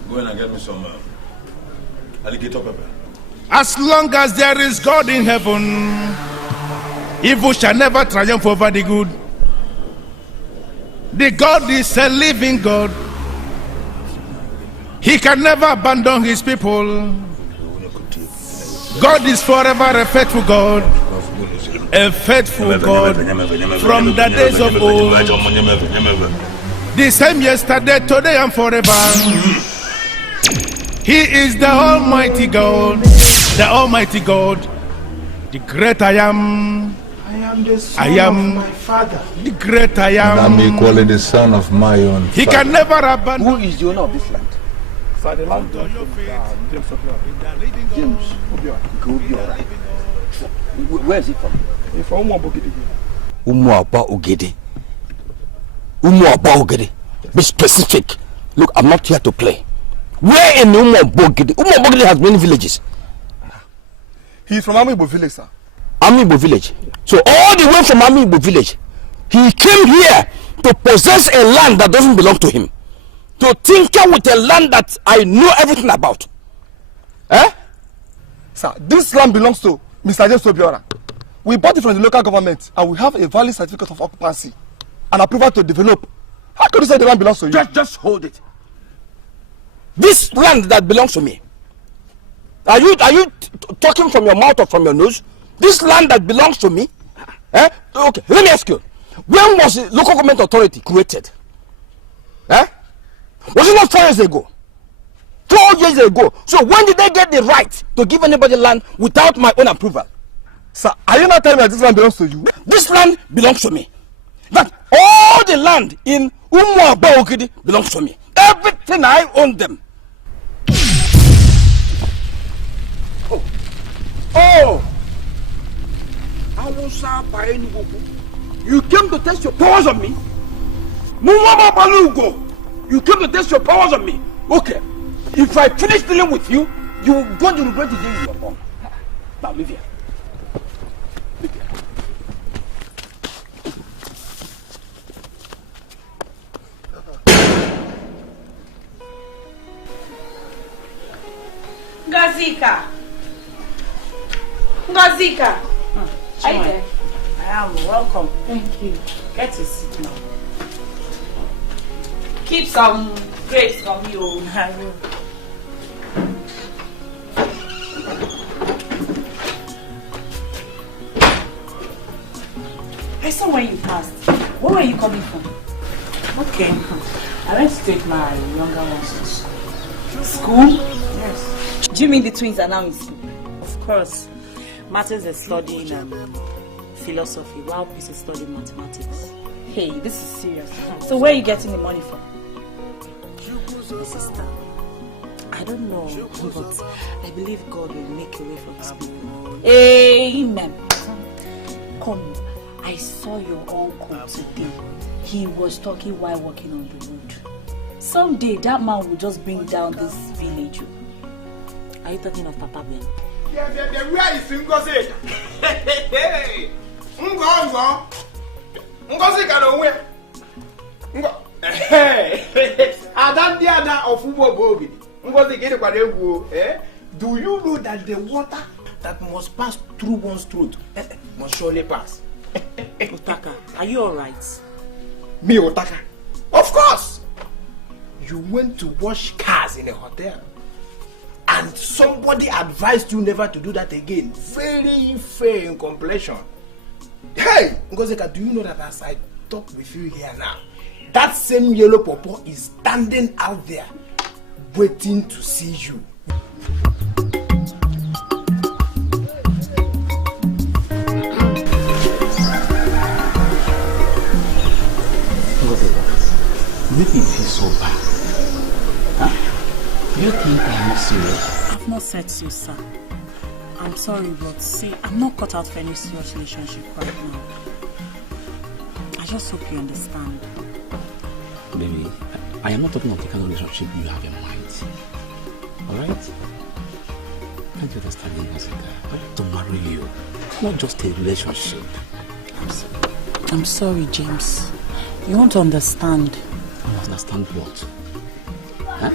Go in and get me some alligator pepper. As long as there is God in heaven, evil shall never triumph over the good. The God is a living God. He can never abandon his people. God is forever a faithful God. A faithful God from the days of old. The same yesterday, today, and forever. He is the Almighty God. The Almighty God. The great I am. I am the son of my father. The great I am. And I'm equally the son of my own He father. can never abandon. Who is the owner of this land? Sir, the land James Obiora. Where is he from? He's from Nwagbo. Umuaba Ogede. Umuaba Ogede. Be specific. Look, I'm not here to play. Where in Umuaba Ogede? Umuaba Ogede has many villages. He's from Amibo village, sir. Amibo village. So all the way from Amibo village, he came here to possess a land that doesn't belong to him. To tinker with a land that I know everything about. Eh? Sir, this land belongs to Mr. James Obiora. We bought it from the local government and we have a valid certificate of occupancy and approval to develop. How could you say the land belongs to you? Just hold it. This land that belongs to me. Are you talking from your mouth or from your nose? This land that belongs to me? Eh? Okay, let me ask you. When was the local government authority created? Eh? Was it not 4 years ago? 4 years ago. So when did they get the right to give anybody land without my own approval? Sir, are you not telling me that this land belongs to you? This land belongs to me. That all the land in Umuaba Ogede belongs to me. Everything, I own them. Oh! I was by any book. You came to test your powers on me? Muwama Balugo! You came to test your powers on me? Okay. If I finish dealing with you, you're going to regret to deal with your mom. Now, leave here. Leave here. Ngazika. Ngazika. Hi there. I am welcome. Thank you. Get a seat now. Keep some grapes from you. I will. I saw when you passed. Where were you coming from? Okay. I went to take my younger ones to school. School? Yes. Do you mean the twins are now in school? Of course. Martins is studying philosophy while Peace is studying mathematics. Hey, this is serious. So where are you getting the money from? My sister, I don't know, but I believe God will make a way for his people. Amen. Come, I saw your uncle today. He was talking while walking on the road. Someday that man will just bring down this village. Are you talking of Papa Ben? Yeah, where is Ngozi? Hey, Ngozi can win. Hey, Adandiana of Ubo Ngozi get a do you know that the water that must pass through one's throat must surely pass? Otaka, are you alright? Me, Otaka? Of course! You went to wash cars in a hotel and somebody advised you never to do that again. Very fair in complexion. Hey, Ngozeka, do you know that as I talk with you here now, that same yellow pawpaw is standing out there, waiting to see you. Make me feel so bad. Huh? You think I'm not serious? I've not said so, sir. I'm sorry, but see, I'm not cut out for any serious relationship right now. I just hope you understand. Baby, I am not talking of the kind of relationship you have in mind. Alright? Can't you understand me, Jessica? I want to marry you, not just a relationship. I'm sorry, James. You won't understand. Understand what? Huh?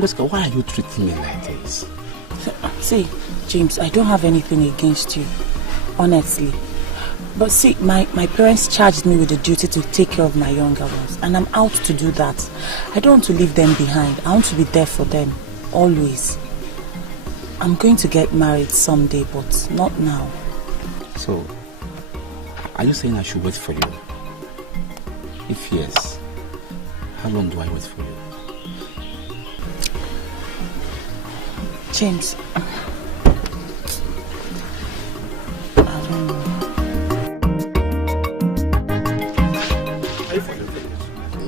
Jessica, why are you treating me like this? See, James, I don't have anything against you, honestly. But see, my parents charged me with the duty to take care of my younger ones, and I'm out to do that. I don't want to leave them behind. I want to be there for them, always. I'm going to get married someday, but not now. So, are you saying I should wait for you? If yes, how long do I wait for you? James,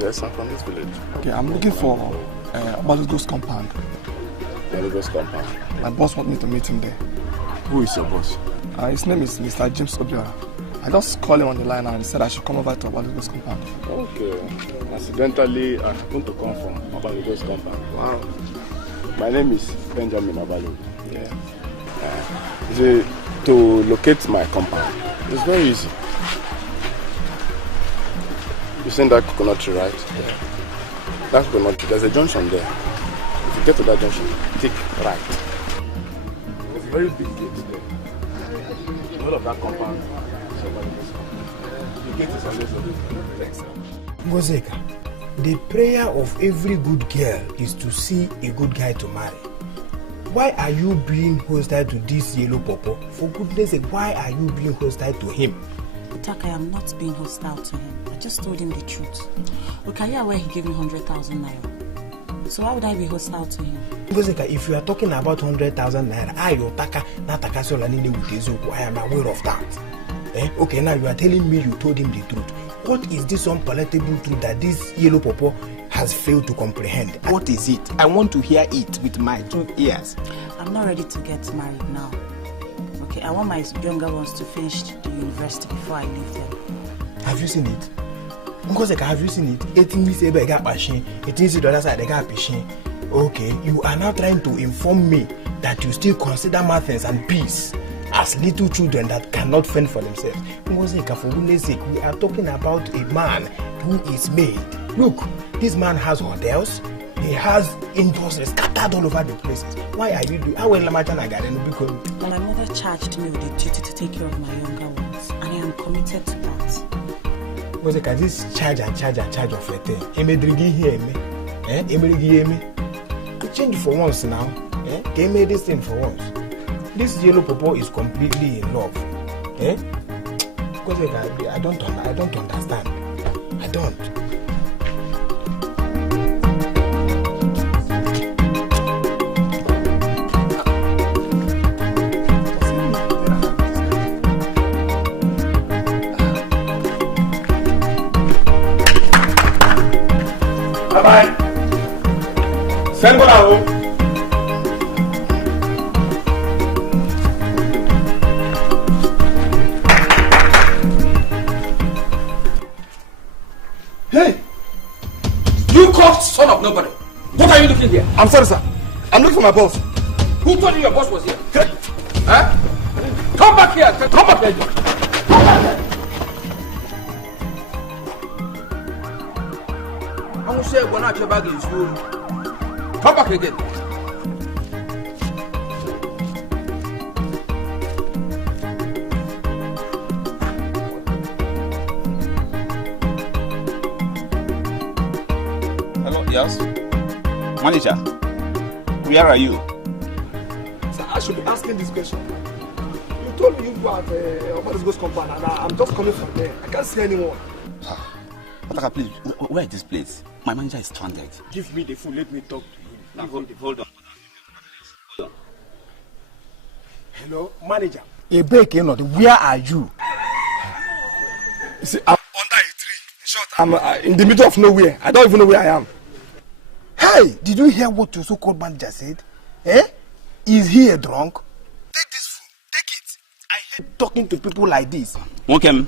Yes, I'm from this village. Okay, I'm looking for Obalugo's compound. Obalugo's compound? My boss wants me to meet him there. Who is your boss? His name is Mr. James Obiora. I just called him on the line and he said I should come over to Obalugo's compound. Okay. Accidentally, I happen to come from Obalugo's compound. Wow. My name is Benjamin Obalugo. Yeah. To locate my compound, it's very easy. You seen that coconut tree, right? Yeah. That coconut tree, there's a junction there. If you get to that junction, take right. There's a very big gate there. The whole of that compound is Obalugo's compound. The gate is always open. Thanks, sir. Ngozeka, the prayer of every good girl is to see a good guy to marry. Why are you being hostile to this yellow popo? For goodness sake, why are you being hostile to him? Tak, I am not being hostile to him. I just told him the truth. Look, are you aware he gave me 100,000 naira? So why would I be hostile to him? Ngozeka, if you are talking about 100,000 naira, I am aware of that. Okay, now you are telling me you told him the truth. What is this unpalatable truth that this yellow popo has failed to comprehend? What is it? I want to hear it with my 2 ears. I'm not ready to get married now. Okay, I want my younger ones to finish the university before I leave them. Have you seen it? Ngozeka, have you seen it? It means they got passion. It means the other side they got passion. Okay, you are now trying to inform me that you still consider Martins and peace as little children that cannot fend for themselves. Ngozeka, for goodness sake, we are talking about a man who is made. Look, this man has hotels. He has industries scattered all over the places. Why are you doing? My mother charged me with the duty to take care of my younger ones, and I am committed to that. Ngozeka, this charge of a thing. Change for once now. Can make this thing for once. This yellow popo is completely in love. Ngozeka, I don't understand. I don't. Bye-bye. Send go now. Hey! You cocked son of nobody! What are you looking here? I'm sorry, sir. I'm looking for my boss. Who told you your boss was here? Huh? Come back here! Come back here! Come back here! I'm going to say one out your bag is full. Come back again. Hello, yes? Manager, where are you? Sir, I should be asking this question. You told me you were at Obalugo's compound and I'm just coming from there. I can't see anyone. Otaka, please, where is this place? My manager is stranded. Give me the phone, let me talk to him. Now, hold on. Hello, manager. Ebube, where are you? You see, I'm under a tree. In short, I'm in the middle of nowhere. I don't even know where I am. Hey, did you hear what your so-called manager said? Eh? Is he a drunk? Take this food. Take it. I hate talking to people like this. Okay.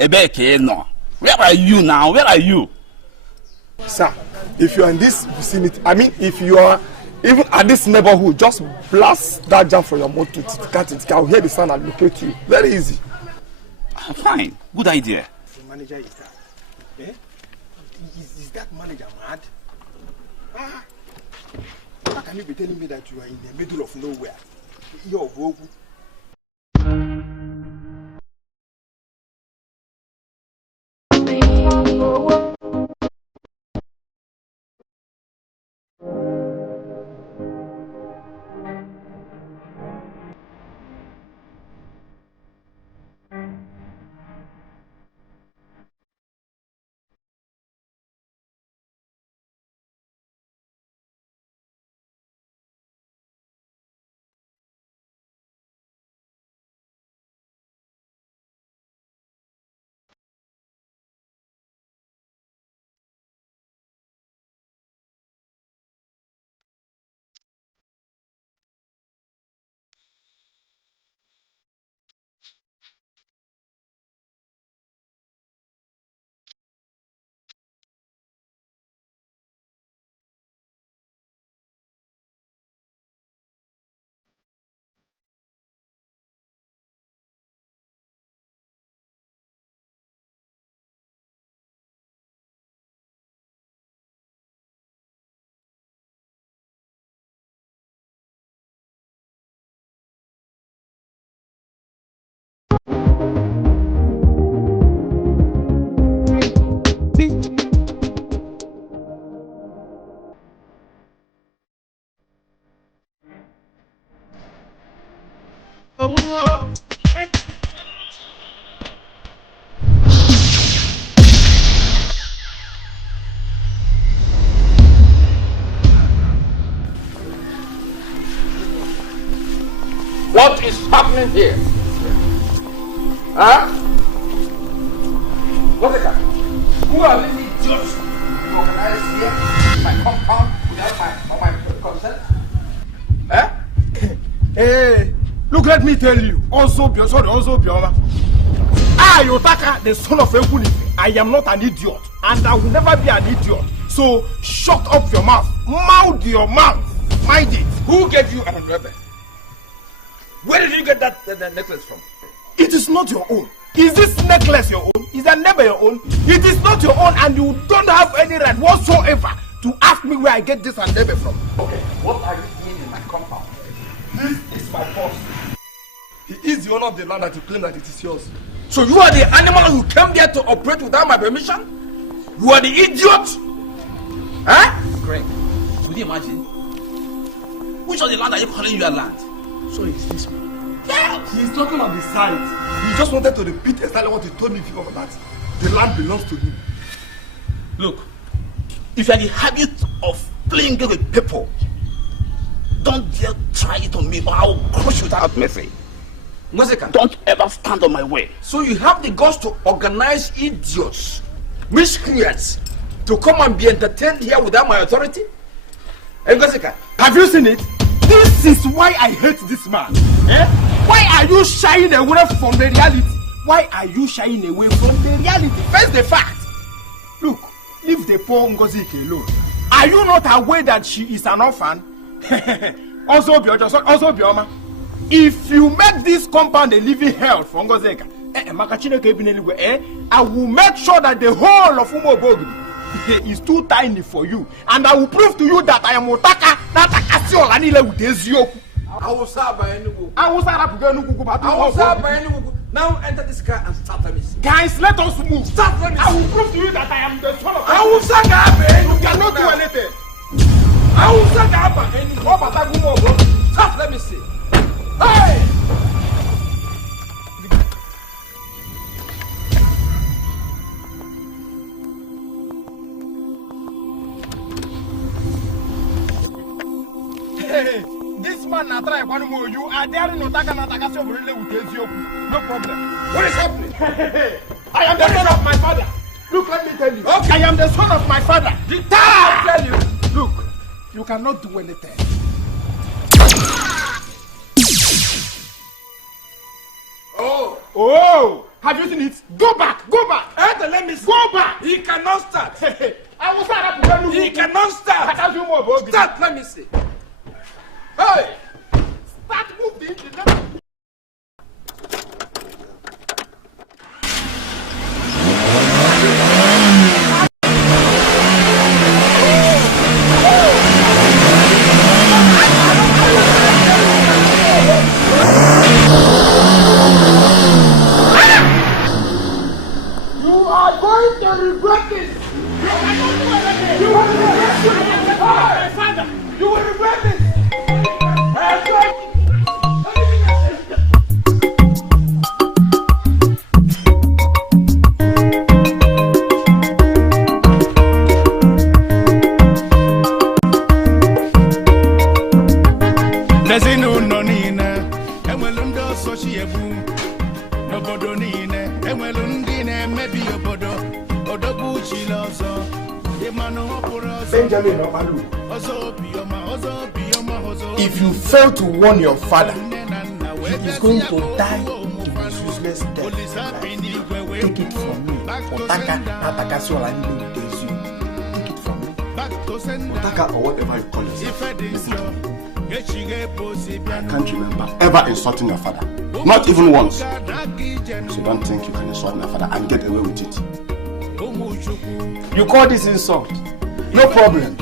Ebeke, no. Where are you now? Where are you? Sir, if you are in this vicinity, I mean, if you are even at this neighborhood, just blast that jam from your motor to I'll hear the sound and locate you. Very easy. Fine. Good idea. The manager is that. Eh? Is that manager mad? Ah. How can you be telling me that you are in the middle of nowhere? You're Gogu. What is happening here? Huh? What's it? Who are these idiots to organize here my compound without my consent? Huh? Hey, look, let me tell you. Also, Bioma. I, Otaka, the son of Ebube, I am not an idiot, and I will never be an idiot. So, shut up your mouth. Mouth your mouth. Mind it. Who gave you an umbrella? Where did you get that necklace from? It is not your own. Is this necklace your own? Is that never your own? It is not your own, and you don't have any right whatsoever to ask me where I get this and never from. Okay, what are you doing in my compound? This is my boss. He is the owner of the land that you claim that it is yours. So you are the animal who came there to operate without my permission? You are the idiot? Huh? Greg, could you imagine? Which of the land are you calling your land? So is this man? Yeah. He is talking on the side. He just wanted to repeat exactly what he told me before, that the land belongs to him. Look, if you are the habit of playing game with people, don't dare try it on me or I will crush you without mercy. Don't ever stand on my way. So you have the guts to organize idiots, miscreants, to come and be entertained here without my authority? Have you seen it? This is why I hate this man. Eh? Why are you shying away from the reality? Why are you shying away from the reality? Face the fact. Look, leave the poor Ngozi alone. Are you not aware that she is an orphan? Also, Bioma, if you make this compound a living hell for Ngozi, I will make sure that the whole of Umobogidi is too tiny for you, and I will prove to you that I am Otaka, not Akasio Lanile with Ezio. I will serve by any Now enter this car and start me. Guys, let us move. Start me. I will prove to you that I am the son of. I will serve you cannot do anything. I will serve start, let me see. Hey! This man na try one more. You are daring to attack so really with Ezioku. No problem. What is happening? I am the son of my father. Look, let me tell you. Okay. I am the son of my father. I tell you. Look, you cannot do anything. Oh! Have you seen it? Go back! Go back! Let me go back! He cannot start! I will start up. He cannot start! Start! Let me see. Hey! Start moving! Regret this! You will regret this! My father! You will regret this! Nezinu no nina, emwelundo soshi ebu. Nobodo nina, emwelundine mebi obodo. Benjamin Obalu, if you fail to warn your father, he is going to die the most useless death. Take it from me. Otaka, Atakasio, and Take it from me. Otaka or whatever you call yourself. Listen to me. I can't remember ever insulting your father. Not even once. So don't think you can insult my father and get away with it. You call this insult? No problem.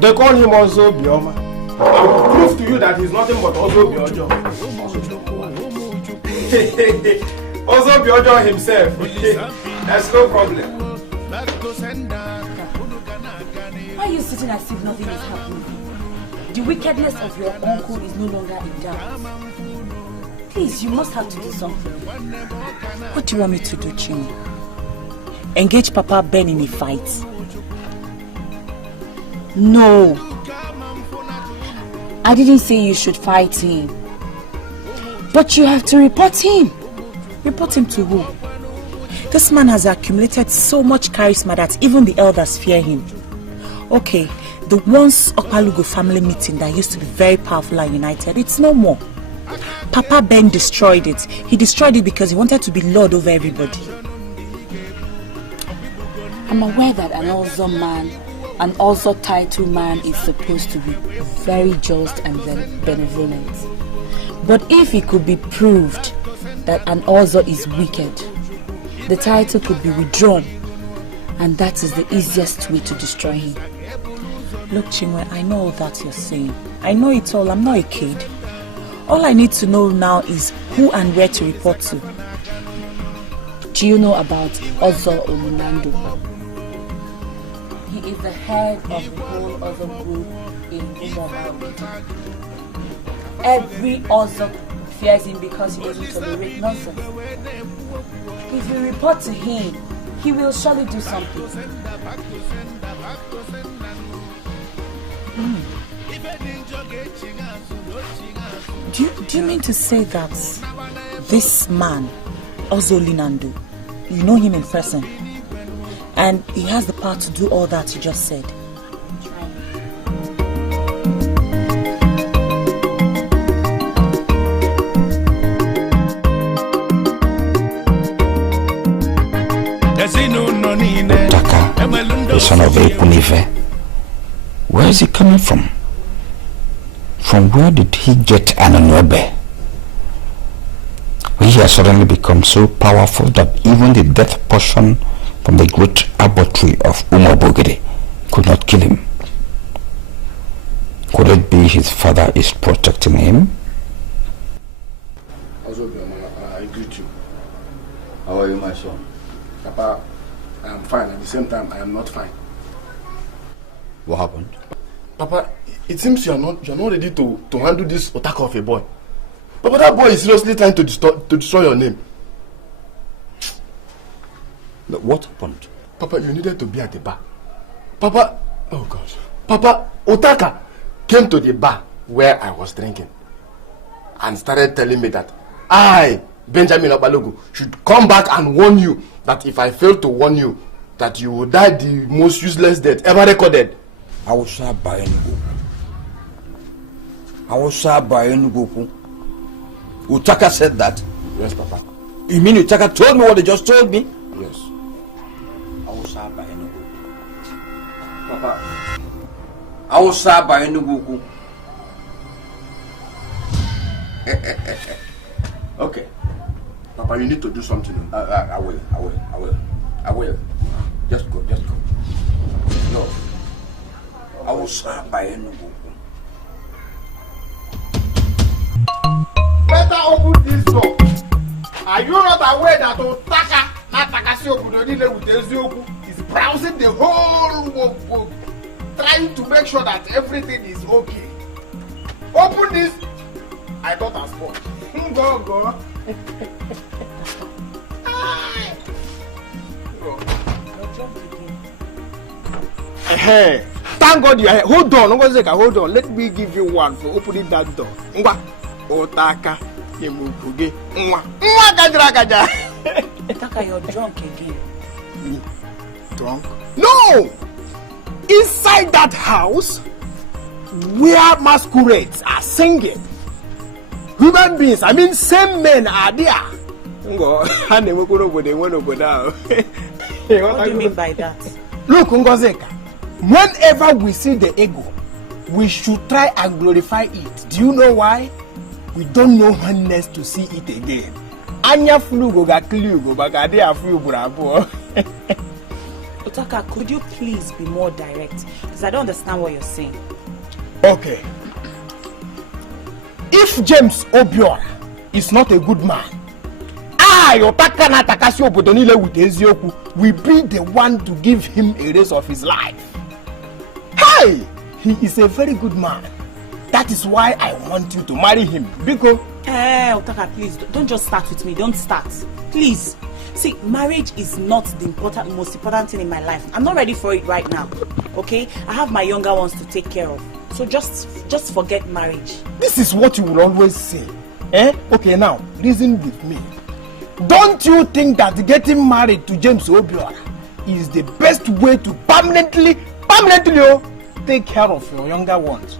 They call him also Bioma. I will prove to you that he's nothing but also Biojo. Also Biojo himself. That's no problem. Why are you sitting as if nothing is happening? The wickedness of your uncle is no longer in doubt. Please, you must have to do something. What do you want me to do, Chini? Engage Papa Ben in a fight? No. I didn't say you should fight him. But you have to report him. Report him to who? This man has accumulated so much charisma that even the elders fear him. Okay, the once Okalugo family meeting that used to be very powerful and united, it's no more. Papa Ben destroyed it. He destroyed it because he wanted to be lord over everybody. I'm aware that an also title man is supposed to be very just and benevolent. But if it could be proved that an also is wicked, the title could be withdrawn, and that is the easiest way to destroy him. Look, Chinwe, I know all that you're saying. I know it all. I'm not a kid. All I need to know now is who and where to report to. Do you know about Ozo Olunando? He is the head of the whole Ozo group in Umuoba. Every Ozo fears him because he doesn't tolerate nonsense. If you report to him, he will surely do something. Do you mean to say that this man, Ozo Linando, you know him in person, and he has the power to do all that you just said? Otaka, the son of Loco Efe, where is he coming from? From where did he get an Nwagbo? He has suddenly become so powerful that even the death portion from the great abortory of Umuoba could not kill him. Could it be his father is protecting him? I greet you. How are you, my son? Papa, I am fine. At the same time, I am not fine. What happened? Papa, it seems you are not ready to handle this Otaka of a boy. Papa, that boy is seriously trying to destroy your name. What happened? Papa, you needed to be at the bar. Papa, oh gosh. Papa, Otaka came to the bar where I was drinking and started telling me that I, Benjamin Okpalogo, should come back and warn you that if I fail to warn you, that you will die the most useless death ever recorded. I will start by Enugu. Utaka said that? Yes, Papa. You mean Utaka told me what they just told me? Yes. I will start by Enugu. Papa, I will start by Enugu. Okay. Papa, you need to do something. I will. Just go. No. I will start by Enugu. Better open this door. Are you not aware that Otaka, not Takasi Obudodile with Ezioku, is browsing the whole world, trying to make sure that everything is okay? Open this. I thought as much. Go. Hey, thank God you are here. Hold on. Let me give you one for opening that door. Otaka, Yemukuge. Otaka, you're drunk again. Me? Drunk? No! Inside that house, where masquerades are singing, human beings, I mean same men are there. What do you mean by that? Look, Ngozeka, whenever we see the ego, we should try and glorify it. Do you know why? We don't know when next to see it again. Anya flugo ga kliugo bagade afu bravo. Otaka, could you please be more direct? Because I don't understand what you're saying. Okay. If James Obiora is not a good man, I, Otaka na Takashi Obodonile with Ezioku, will be the one to give him a race of his life. Hey! He is a very good man. That is why I want you to marry him. Because... Hey, Otaka, please, don't just start with me. Don't start. Please. See, marriage is not the most important thing in my life. I'm not ready for it right now. Okay? I have my younger ones to take care of. So just forget marriage. This is what you will always say. Okay, now, reason with me. Don't you think that getting married to James Obiora is the best way to permanently take care of your younger ones?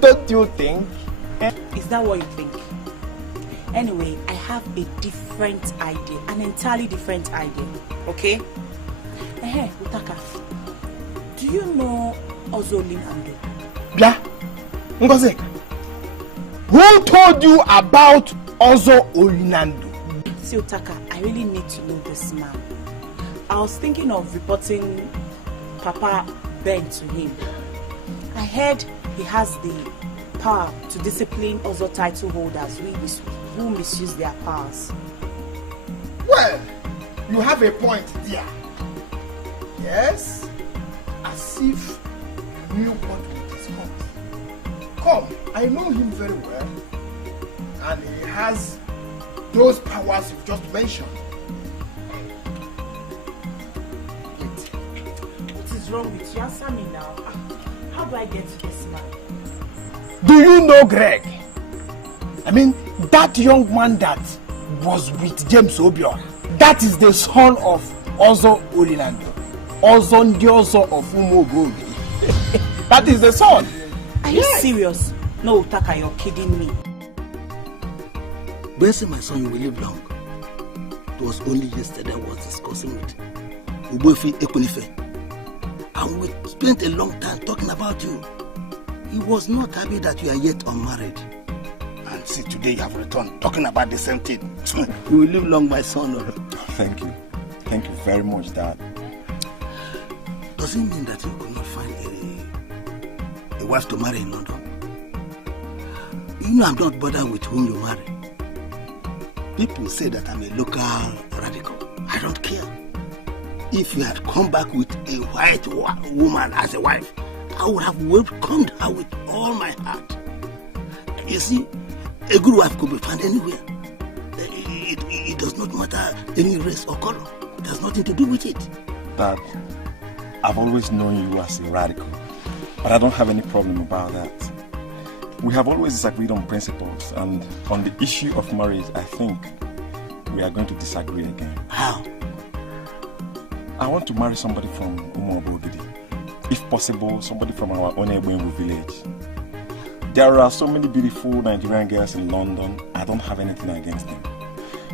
Don't you think? Is that what you think? Anyway, I have a different idea, an entirely different idea. Okay? Hey, Utaka, do you know Ozolin Ando? Yeah, Ngozeka. Who told you about Ozo Olinando? See, Utaka, I really need to know this man. I was thinking of reporting Papa Ben to him. I heard he has the power to discipline Ozo title holders who misuse their powers. Well, you have a point there. Yes, as if you knew what we discussed. Come, I know him very well, and he has those powers you've just mentioned. What is wrong with you? Answer me now. How do I get to this man? Do you know Greg? I mean, that young man that was with James Obiora. That is the son of Ozo Olinando. Ozo Ndiozo of Umogogi. That is the son. Are you serious? No, Utaka, you're kidding me. When say my son you will live long, it was only yesterday I was discussing with Ebube Efe. And we spent a long time talking about you. He was not happy that you are yet unmarried. And see, today you have returned talking about the same thing. You will live long, my son. Thank you. Thank you very much, Dad. Does it mean that you could not find a wife to marry in London? You know I'm not bothered with whom you marry. People say that I'm a local radical. I don't care. If you had come back with a white woman as a wife, I would have welcomed her with all my heart. You see, a good wife could be found anywhere. It does not matter any race or color. It has nothing to do with it. Dad, I've always known you as a radical, but I don't have any problem about that. We have always disagreed on principles, and on the issue of marriage, I think we are going to disagree again. How? I want to marry somebody from Nwagbo. If possible, somebody from our own Ebube village. There are so many beautiful Nigerian girls in London. I don't have anything against them.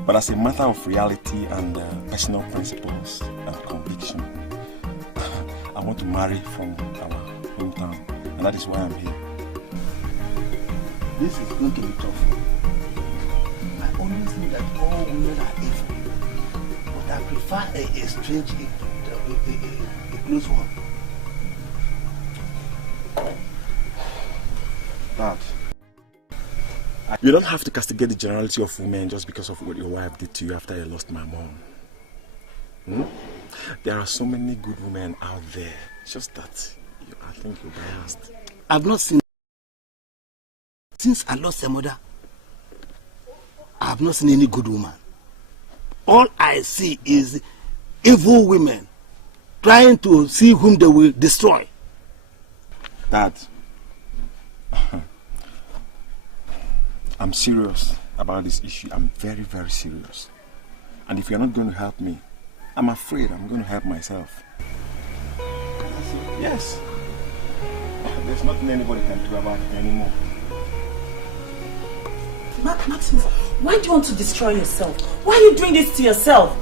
But as a matter of reality and personal principles and conviction, I want to marry from our hometown. And that is why I'm here. This is going to be tough. I always knew that all women are evil. But I prefer a strange, a close one. Dad, you don't have to castigate the generality of women just because of what your wife did to you after you lost my mom. There are so many good women out there. It's just that I think you're biased. I've not seen... Since I lost a mother, I have not seen any good woman. All I see is evil women trying to see whom they will destroy. Dad, I'm serious about this issue. I'm very, very serious. And if you're not going to help me, I'm afraid I'm going to help myself. Yes. There's nothing anybody can do about it anymore. Maximus, why do you want to destroy yourself? Why are you doing this to yourself?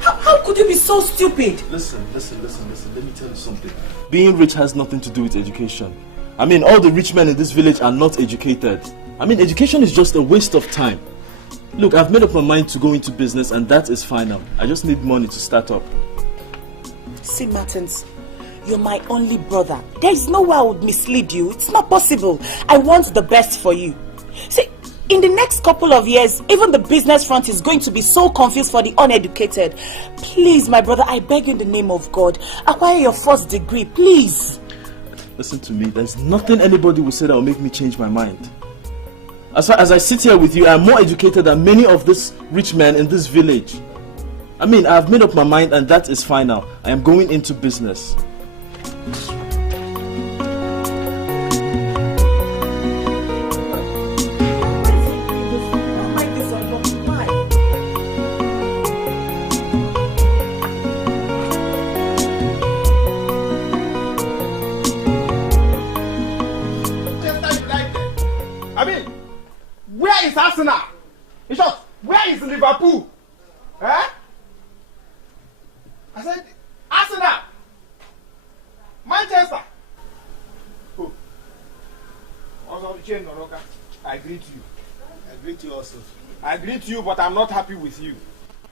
How could you be so stupid? Listen. Let me tell you something. Being rich has nothing to do with education. I mean, all the rich men in this village are not educated. I mean, education is just a waste of time. Look, I've made up my mind to go into business and that is final. I just need money to start up. See, Martins, you're my only brother. There is no way I would mislead you. It's not possible. I want the best for you. See, in the next couple of years, even the business front is going to be so confused for the uneducated. Please, my brother, I beg you in the name of God, acquire your first degree, please. Listen to me, there's nothing anybody will say that will make me change my mind. As far as I sit here with you, I'm more educated than many of these rich men in this village. I mean, I've made up my mind and that is final. I am going into business. Where is Arsenal? In short, where is Liverpool? Eh? I said, Arsenal! Manchester! Oh. Also, I greet you. I greet you also. I greet you, but I'm not happy with you.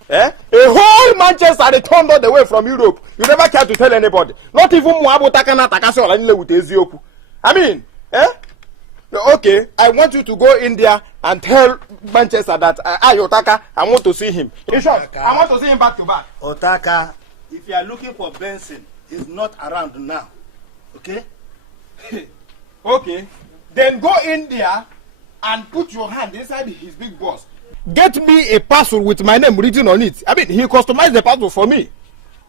Eh? A whole Manchester they turned all the way from Europe. You never care to tell anybody. Not even Nwagbo Takana Takasi or with Ezioku. I mean, eh? Okay, I want you to go in there and tell Manchester that Otaka, I want to see him. In short, I want to see him back to back. Otaka, if you are looking for Benson, he's not around now. Okay? Okay. Then go in there and put your hand inside his big boss. Get me a parcel with my name written on it. I mean, he customized the parcel for me.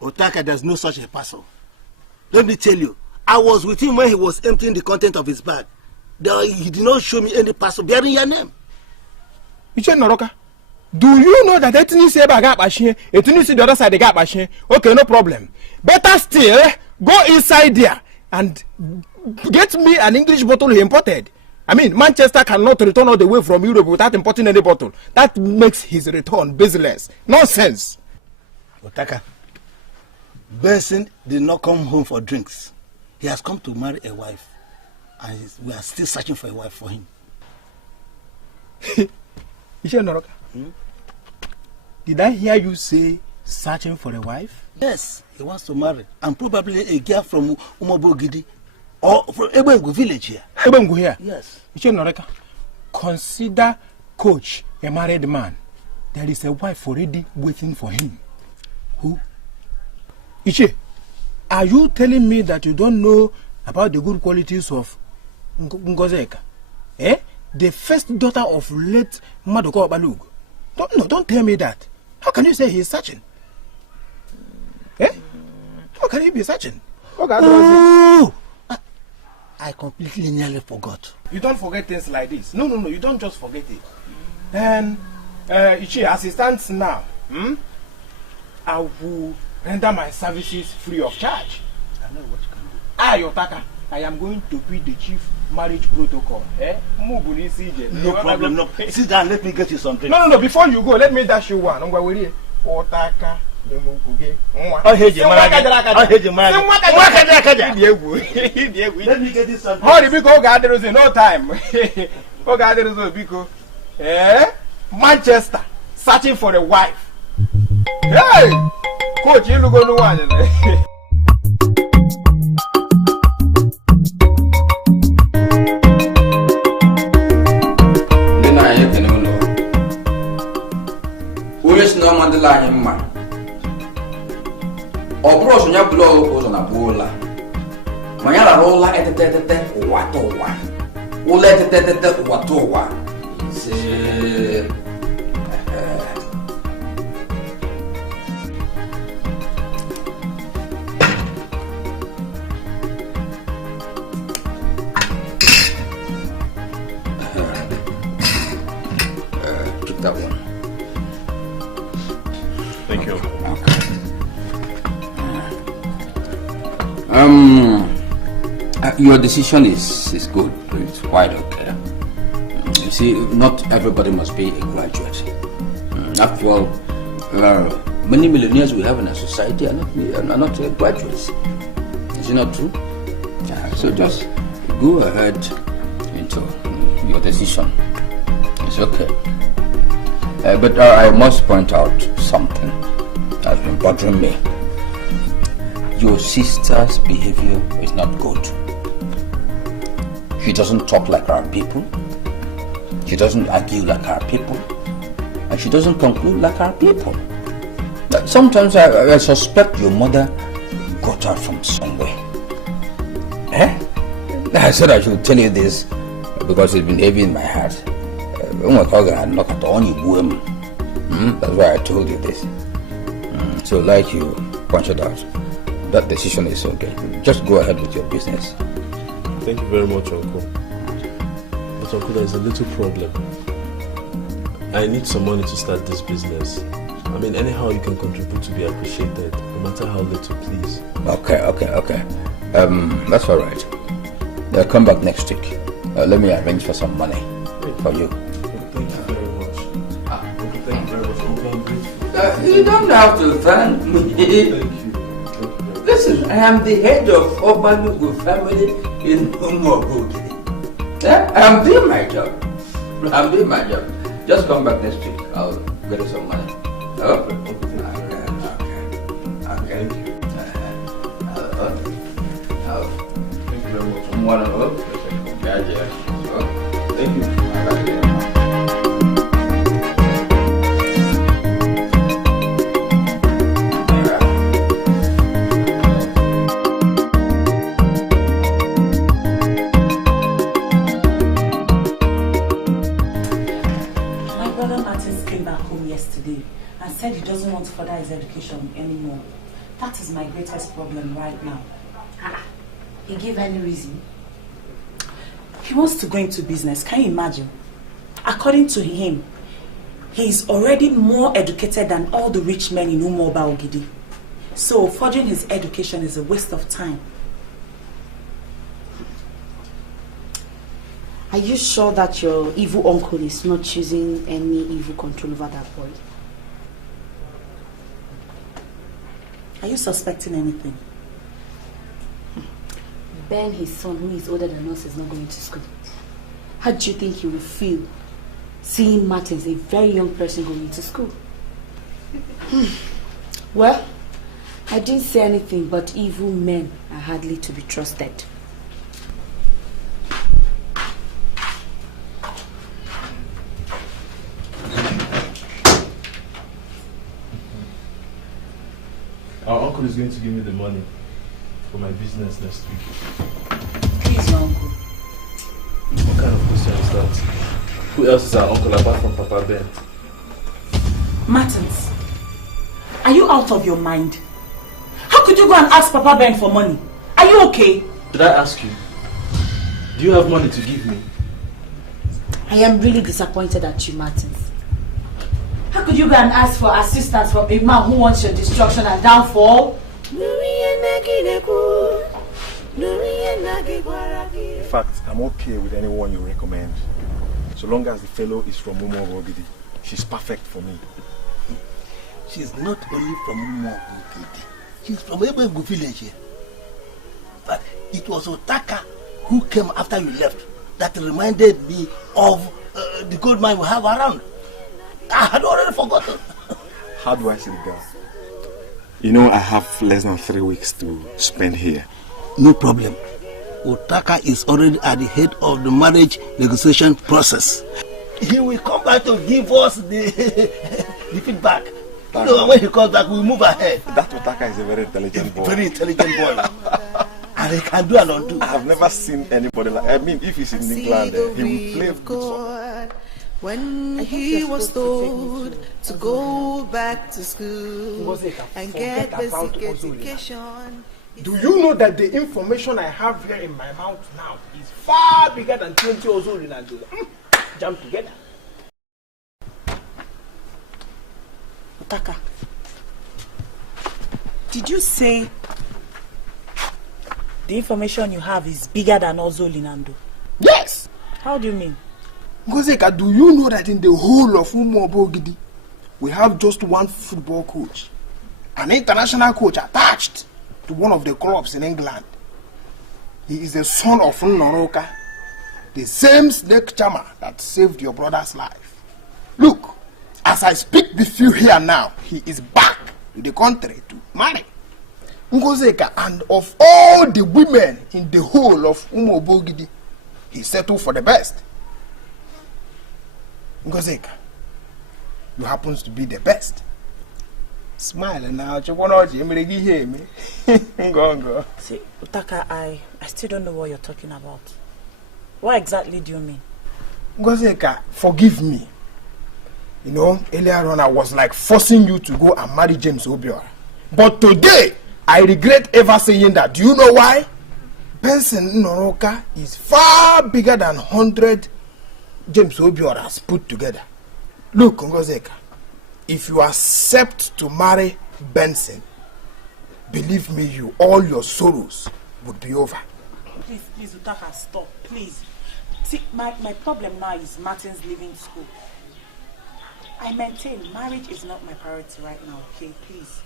Otaka, there's no such a parcel. Let me tell you, I was with him when he was emptying the content of his bag. He did not show me any parcel bearing your name. Noroka, do you know that Etini say gap machine, Etini see the other side the gap machine? Okay, no problem. Better still, go inside there and get me an English bottle he imported. I mean, Manchester cannot return all the way from Europe without importing any bottle. That makes his return business. Nonsense. Otaka, Benson did not come home for drinks. He has come to marry a wife. And we are still searching for a wife for him. Did I hear you say searching for a wife? Yes, he wants to marry. And probably a girl from Nwagbo or from Ebube village here. Ebube here? Yes. Consider Coach a married man. There is a wife already waiting for him. Who? Iche, are you telling me that you don't know about the good qualities of Ngozeka? Eh? The first daughter of late Madoko Balug. Don't tell me that. How can you say he is searching? Eh? How can he be searching? Oh! I completely nearly forgot. You don't forget things like this. No, you don't just forget it. And Ichi, as it stands now, I will render my services free of charge. I know what you can do. Yotaka, I am going to be the chief marriage protocol. No problem, no. Sit down, let me get you something. No, before you go, let me dash you one. Otaka. Hurry because there is no time. Manchester searching for a wife. Hey, coach, you look on the one. Obros nya blow ozo na bola. Manyara rola etete watowa. Ule etete watowa. Se took that one. Thank you. Your decision is good. It's quite okay. You see, not everybody must be a graduate. After all, many millionaires we have in our society are not graduates. Is it not true? So just go ahead into your decision. It's okay. But I must point out something that's been bothering me. Your sister's behavior is not good. She doesn't talk like our people. She doesn't argue like our people. And she doesn't conclude like our people. Sometimes I suspect your mother got her from somewhere. I said I should tell you this because it's been heavy in my heart. That's why I told you this. So like you pointed out, that decision is okay. Just go ahead with your business. Thank you very much, Uncle. But Uncle, there's a little problem. I need some money to start this business. I mean, anyhow you can contribute to be appreciated, no matter how little, please. Okay. That's all right. Come back next week. Let me arrange for some money for you. Thank you very much. Uncle, thank you very much. Uncle, I'm grateful. You don't have to thank me. Thank you. Listen, I am the head of Loco family in Nwagbo. I'm doing my job. Just come back next week. I'll get you some money. Okay. Thank you. Thank you very much. Thank you. Said he doesn't want to further his education anymore. That is my greatest problem right now. He gave any reason? He wants to go into business. Can you imagine? According to him, he is already more educated than all the rich men in Umuoba Ogidi. So forging his education is a waste of time. Are you sure that your evil uncle is not choosing any evil control over that boy? Are you suspecting anything? Ben, his son, who is older than us, is not going to school. How do you think he will feel seeing Martins, a very young person, going to school? Well, I didn't say anything, but evil men are hardly to be trusted. Our uncle is going to give me the money for my business next week. Please, your uncle. What kind of question is that? Who else is our uncle apart from Papa Ben? Martins, are you out of your mind? How could you go and ask Papa Ben for money? Are you okay? Did I ask you? Do you have money to give me? I am really disappointed at you, Martins. How could you go and ask for assistance from a man who wants your destruction and downfall? In fact, I'm okay with anyone you recommend. So long as the fellow is from Umobogidi. She's perfect for me. She's not only from Umobogidi. She's from Ebube village here. But it was Otaka who came after you left that reminded me of the gold mine we have around. I had already forgotten. How do I see the girl? You know, I have less than 3 weeks to spend here. No problem. Otaka is already at the head of the marriage negotiation process. He will come back to give us the feedback. You know, when he comes back, we move ahead. That Otaka is a very intelligent boy. Very intelligent boy. And he can do and undo. I have never seen anybody like. I mean, if he's in England, he will play good song. When he was told to go back to school and get basic education. Do you know that the information I have here in my mouth now is far bigger than 20 years old in Nigeria? Jump together. Otaka, did you say the information you have is bigger than Ozo Linando? Yes! How do you mean? Ngozeka, do you know that in the whole of Umobogidi, we have just one football coach, an international coach attached to one of the clubs in England? He is the son of Noroka, the same snake charmer that saved your brother's life. Look, as I speak with you here now, he is back to the country to marry. Ngozeka, and of all the women in the whole of Umobogidi, he settled for the best. Ngozeka, you happens to be the best. Smile now, see, Otaka, I still don't know what you're talking about. What exactly do you mean? Ngozeka, forgive me. You know, earlier on I was like forcing you to go and marry James Obiora. But today, I regret ever saying that. Do you know why? Benson Noroka is far bigger than 100 James Obioras put together. Look, Ngozeka, if you accept to marry Benson, believe me, all your sorrows would be over. Please, Utaka, stop, please. See, my problem now is Martin's leaving school. I maintain marriage is not my priority right now, okay? Please.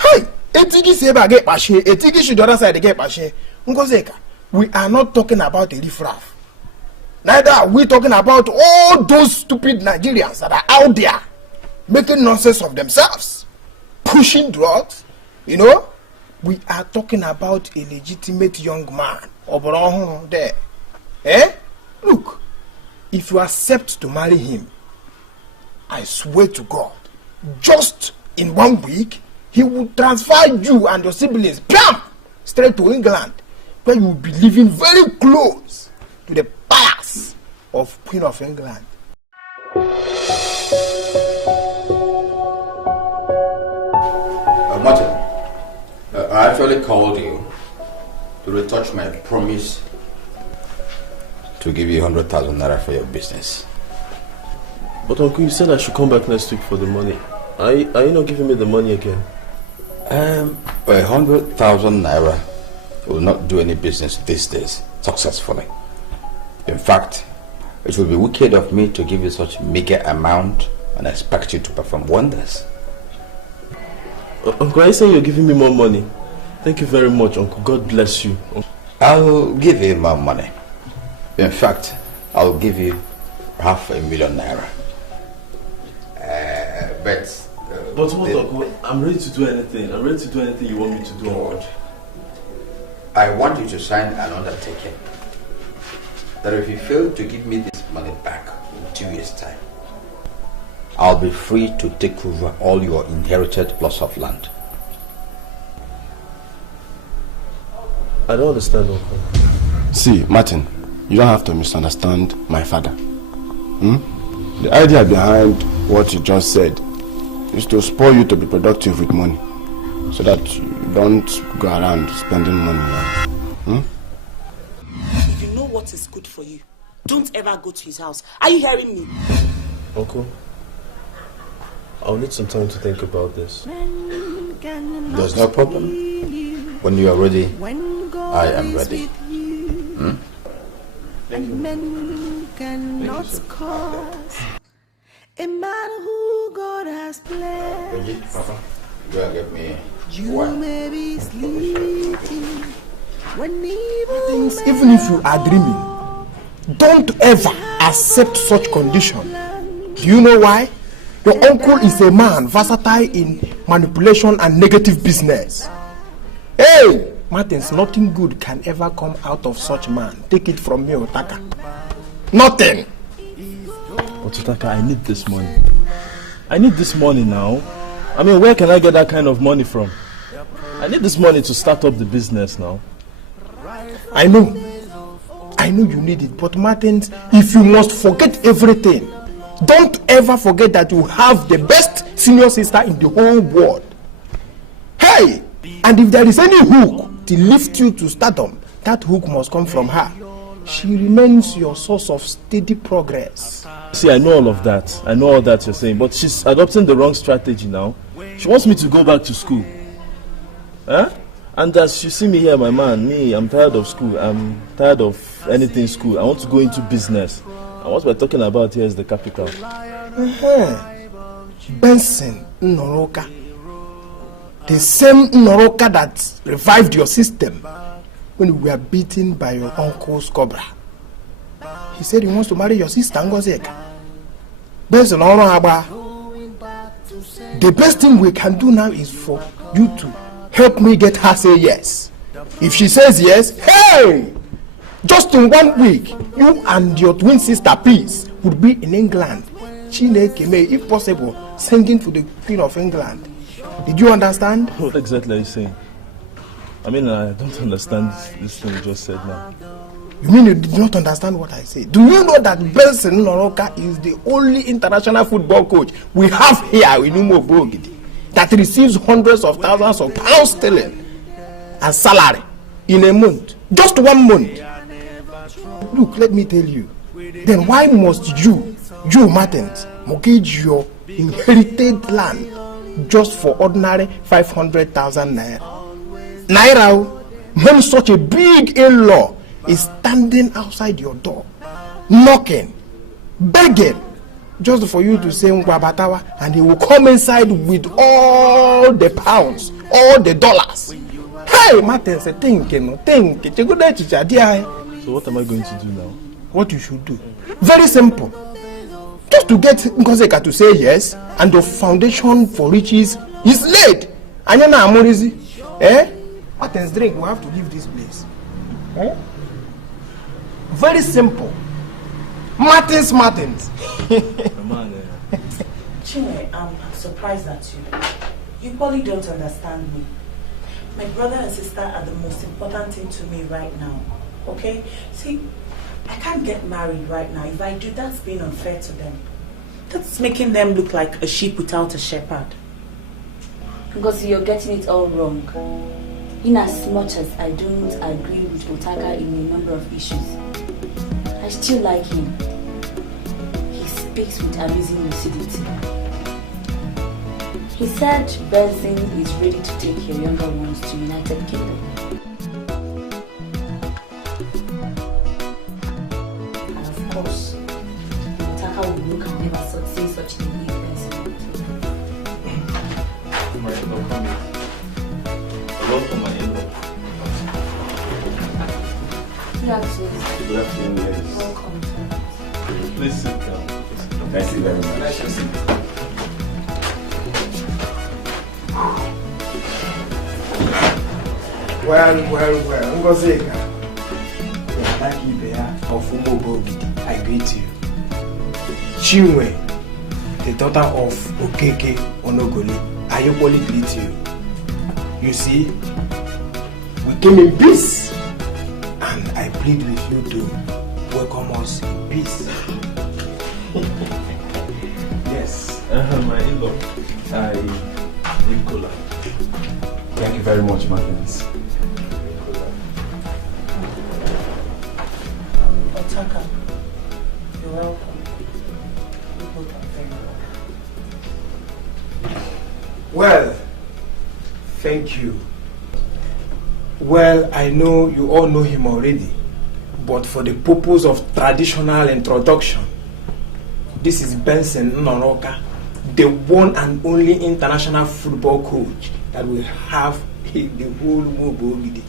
Hey! Etigi Seba get pashe, Etigi should the other side get pashe. Ngozeka, we are not talking about a riffraff. Neither are we talking about all those stupid Nigerians that are out there making nonsense of themselves, pushing drugs, you know. We are talking about a legitimate young man. Oboron there. Eh? Look, if you accept to marry him, I swear to God, just in 1 week, he will transfer you and your siblings, bam, straight to England, where you will be living very close to the palace of Queen of England. Martin, I actually called you to retouch my promise to give you 100,000 naira for your business. But Uncle, you said I should come back next week for the money. Are you not giving me the money again? 100,000 naira will not do any business these days successfully. In fact, it will be wicked of me to give you such meager amount and expect you to perform wonders. Uncle, are you saying you're giving me more money? Thank you very much, Uncle. God bless you. I'll give you more money. In fact, I'll give you 500,000 naira. But what, Uncle? I'm ready to do anything. I'm ready to do anything you want me to do. Good. I want you to sign an undertaking that if you fail to give me this money back in 2 years' time, I'll be free to take over all your inherited plots of land. I don't understand, Uncle. See, Martin, you don't have to misunderstand my father. The idea behind what you just said is to spoil you to be productive with money, so that you don't go around spending money now. If you know what what is good for you. Don't ever go to his house. Are you hearing me? Uncle, I'll need some time to think about this. There's no problem. When you are ready, I am ready. Men cannot cause a man who God has blessed. Papa, go and get me You wine. may be sleeping when evil Things, even if you are dreaming, don't ever accept such condition. Do you know why? Your uncle is a man versatile in manipulation and negative business. Hey! Martins, nothing good can ever come out of such man. Take it from me, Otaka. Nothing! But Otaka, I need this money. I need this money now. I mean, where can I get that kind of money from? I need this money to start up the business now. I know you need it, but Martins, if you must forget everything, don't ever forget that you have the best senior sister in the whole world. Hey! And if there is any hook to lift you to stardom, that hook must come from her. She remains your source of steady progress. See, I know all of that. I know all that you're saying, but she's adopting the wrong strategy now. She wants me to go back to school. Huh? And as you see me here, my man, I'm tired of school. I'm tired of anything school. I want to go into business. And what we're talking about here is the capital. Benson Noroka. The same Noroka that revived your system when you were beaten by your uncle's cobra. He said he wants to marry your sister, Ngozeka. Benson Noroka. The best thing we can do now is for you to help me get her say yes. If she says yes, hey! Just in 1 week, you and your twin sister, Peace, would be in England. Chineke may, if possible, singing to the Queen of England. Did you understand? What exactly are you saying? I mean, I don't understand this thing you just said now. You mean you did not understand what I said? Do you know that Benson Noroka is the only international football coach we have here in Umobogidi that receives hundreds of thousands of pounds sterling as salary in a month? Just 1 month. Look, let me tell you. Then why must you Martins, mortgage your inherited land just for ordinary 500,000 naira? Naira, when such a big in-law is standing outside your door, knocking, begging, just for you to say Ngwabatawa, and he will come inside with all the pounds, all the dollars. Hey, Martins, think. So what am I going to do now? What you should do? Very simple. Just to get Ngozeka to say yes, and the foundation for riches is laid. And you know, Amorizi, Martins, drink, we have to leave this place. Very simple. Martins. Chinwe, I'm surprised at you. You probably don't understand me. My brother and sister are the most important thing to me right now. Okay? See, I can't get married right now. If I do, that's being unfair to them. That's making them look like a sheep without a shepherd. Because you're getting it all wrong. In as much as I don't agree with Otaka in a number of issues, I still like him. He speaks with amazing lucidity. He said Benson is ready to take your younger ones to United Kingdom. And of course, Otaka will look and never say such a thing if Benson won't. Welcome, my in-law. Good afternoon. Good afternoon, yes. Welcome. Please sit down. Thank you very much. Well, Ngozeka. Of Umobogidi, I greet you. Chinwe, the daughter of Okeke Onogoli, I equally greet you. You see, we came in peace, and I plead with you to welcome us in peace. Yes. My in-law, I drink cola. Thank you very much, Martins. Taka, you're welcome. You both are very welcome. Well, thank you. Well, I know you all know him already, but for the purpose of traditional introduction, this is Benson Noroka, the one and only international football coach that will have the whole Nwagbo.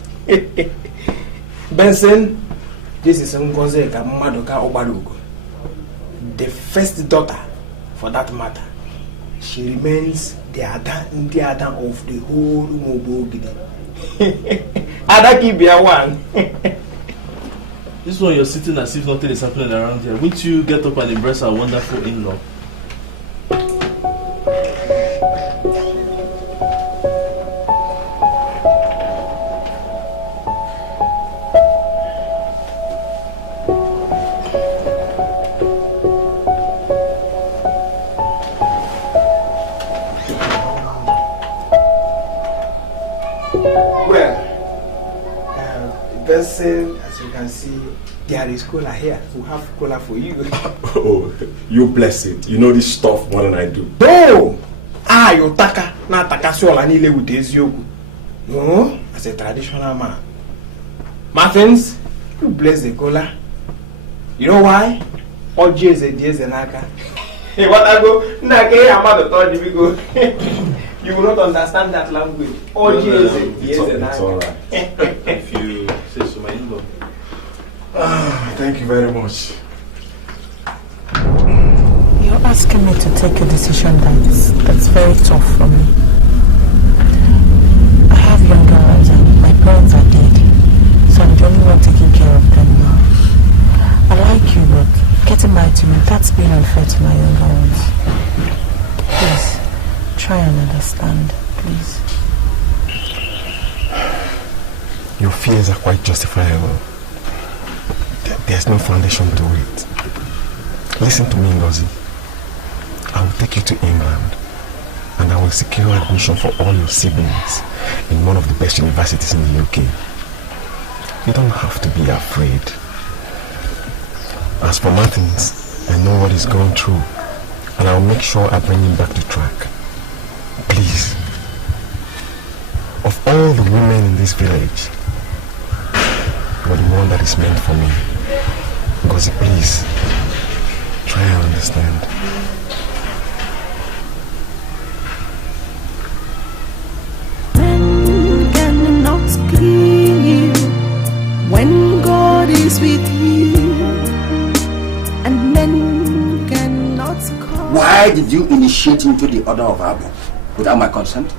Benson, this is Ngozeka Madoka Obalugo, the first daughter, for that matter. She remains the Ada of the whole Nwagbo. Adaki be a one. This one you're sitting as if nothing is happening around here. Won't you get up and embrace our wonderful in-law? As you can see, there is cola here. We have cola for you. Oh, you bless it. You know this stuff more than I do. Oh! You taka. Na taka sola ni le with eziogu. No, as a traditional man. Martins, you bless the cola. You know why? Oji is a diez naka. Hey, what I go? Nake amado told you go. You will not understand that language. Oji is a diez naka. It's all right. If you say so, my in-law. Thank you very much. You're asking me to take a decision that's very tough for me. I have younger ones and my parents are dead, so I'm the only one taking care of them now. I like you, but getting married to me, that's being unfair to my younger ones. Please, try and understand, please. Your fears are quite justifiable. There's no foundation to it. Listen to me, Ngozi. I will take you to England and I will secure admission for all your siblings in one of the best universities in the UK. You don't have to be afraid. As for Martins, I know what he's going through and I'll make sure I bring him back to track. Please, of all the women in this village, you're the one that is meant for me. Ngozi, please, try and understand. Men cannot kill you when God is with you, and men cannot call. Why did you initiate into the order of Abba without my consent?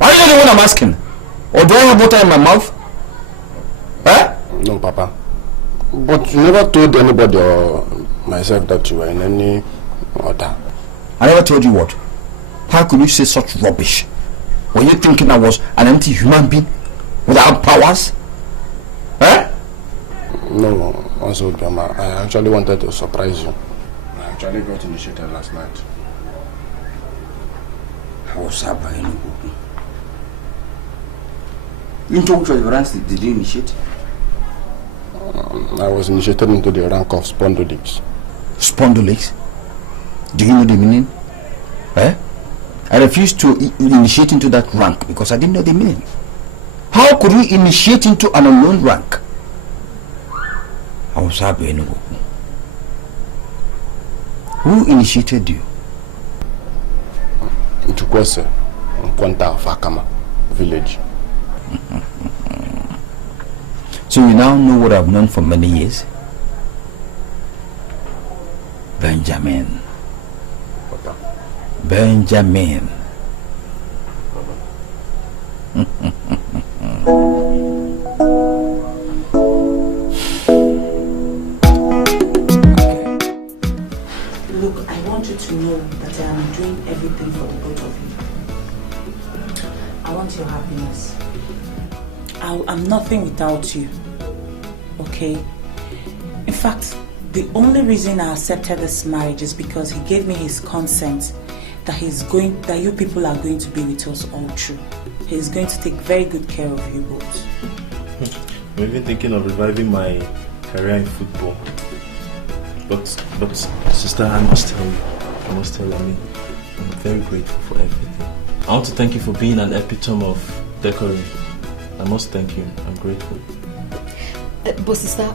Are you the one I'm asking? Or do I have water in my mouth? No, Papa. But you never told anybody or myself that you were in any order. I never told you what? How could you say such rubbish? Were you thinking I was an empty human being without powers? No, also, Grandma, I actually wanted to surprise you. I actually got initiated last night. Into which of your ranks did you initiate? I was initiated into the rank of Spondylix. Spondylix? Do you know the meaning? I refused to initiate into that rank because I didn't know the meaning. How could you initiate into an unknown rank? Who initiated you? Nchukwese, Nkwanta of Akama village. So you now know what I've known for many years? Benjamin. Benjamin. Look, I want you to know that I am doing everything for the both of you. I want your happiness. I'm nothing without you. Okay? In fact, the only reason I accepted this marriage is because he gave me his consent that you people are going to be with us all through. He's going to take very good care of you both. I'm even thinking of reviving my career in football. But sister, I must tell you, I'm very grateful for everything. I want to thank you for being an epitome of decorum. I must thank you. I'm grateful. But sister,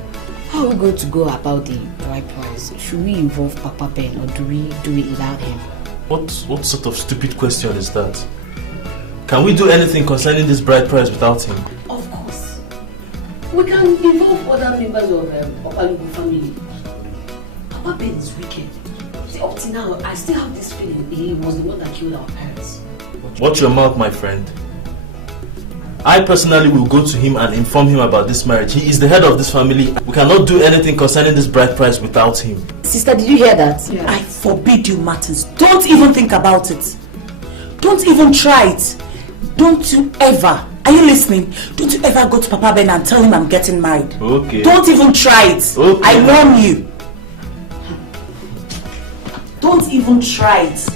how are we going to go about the bride price? Should we involve Papa Ben or do we do it without him? What sort of stupid question is that? Can we do anything concerning this bride price without him? Of course. We can involve other members of Opalugo family. Papa Ben is wicked. See, up to now, I still have this feeling he was the one that killed our parents. Watch your mouth, my friend. I personally will go to him and inform him about this marriage. He is the head of this family. We cannot do anything concerning this bride price without him. Sister, did you hear that? Yeah. I forbid you, Martins. Don't even think about it. Don't even try it. Don't you ever, are you listening? Don't you ever go to Papa Ben and tell him I'm getting married. Okay. Don't even try it. Okay. I warn you. Don't even try it.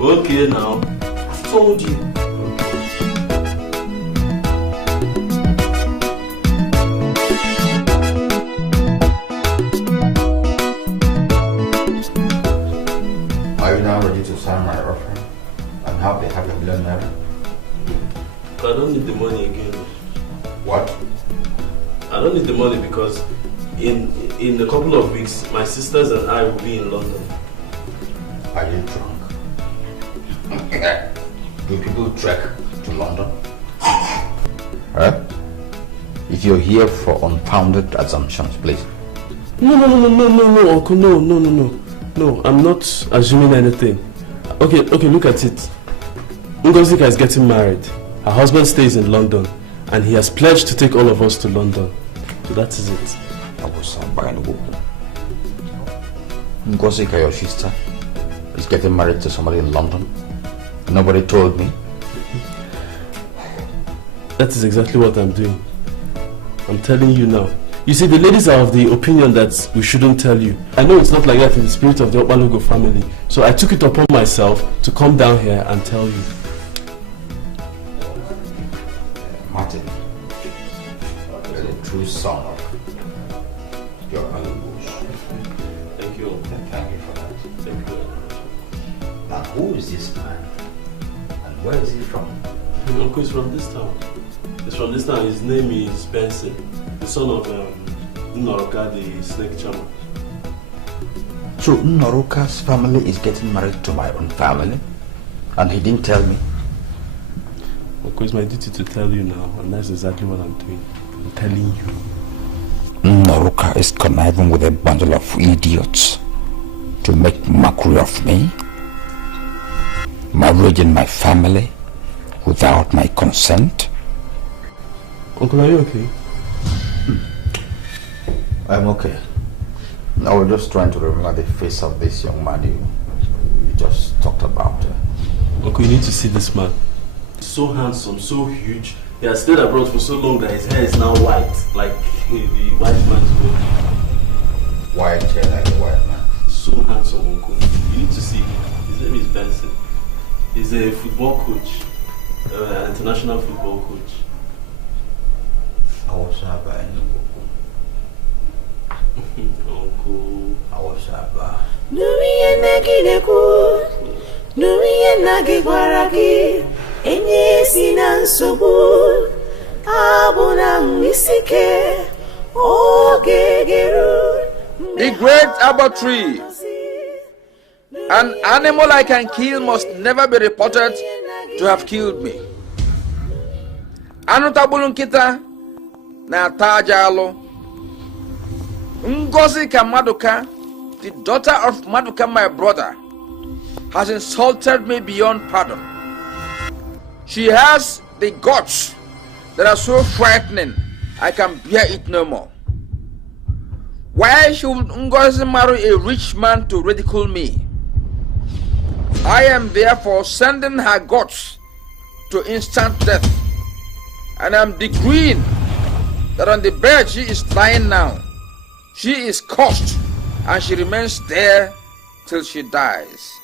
Okay now. I've told you. Are you now ready to sign my offer and have the $500,000 naira? I don't need the money again. What? I don't need the money because in a couple of weeks, my sisters and I will be in London. Are you drunk? Do people trek to London? Huh? If you're here for unfounded assumptions, please. No, Uncle, no. No, I'm not assuming anything. Okay, look at it. Ngozika is getting married. Her husband stays in London, and he has pledged to take all of us to London. So that is it. Ngozika, your sister, is getting married to somebody in London. Nobody told me. That is exactly what I'm doing. I'm telling you now. You see, the ladies are of the opinion that we shouldn't tell you. I know it's not like that in the spirit of the Opalugo family, so I took it upon myself to come down here and tell you. Martin, you're the true son of your Opalugos. Thank you. Thank you for that. Thank you. Now, who is this man? And where is he from? Uncle is from this town. He's from this town. His name is Benson, the son of Nnoroka, the snake charmer. So Nnoroka's family is getting married to my own family? And he didn't tell me? Uncle, it's my duty to tell you now, and that's exactly what I'm doing. I'm telling you. Nnoroka is conniving with a bundle of idiots to make mockery of me, marrying my family without my consent. Uncle, are you okay? I'm okay. I was just trying to remember the face of this young man you just talked about. Uncle, you need to see this man. So handsome, so huge. He has stayed abroad for so long that his hair is now white, like the white man's gold. White hair like the white man. So handsome, Uncle. You need to see him. His name is Benson. He's a football coach, an international football coach. I was Uncle. I was Nuriye nagineku, nuriye nagigwaragi, enye sinansubu, abuna misike, ogegeru. The great arbor tree. An animal I can kill must never be reported to have killed me. Anutabulun kita na tajalo. Ngozika Maduka, the daughter of Maduka, my brother, has insulted me beyond pardon. She has the guts that are so frightening, I can bear it no more. Why should Ngozi marry a rich man to ridicule me? I am therefore sending her guts to instant death, and I'm decreeing that on the bed she is lying now, she is cursed, and she remains there till she dies.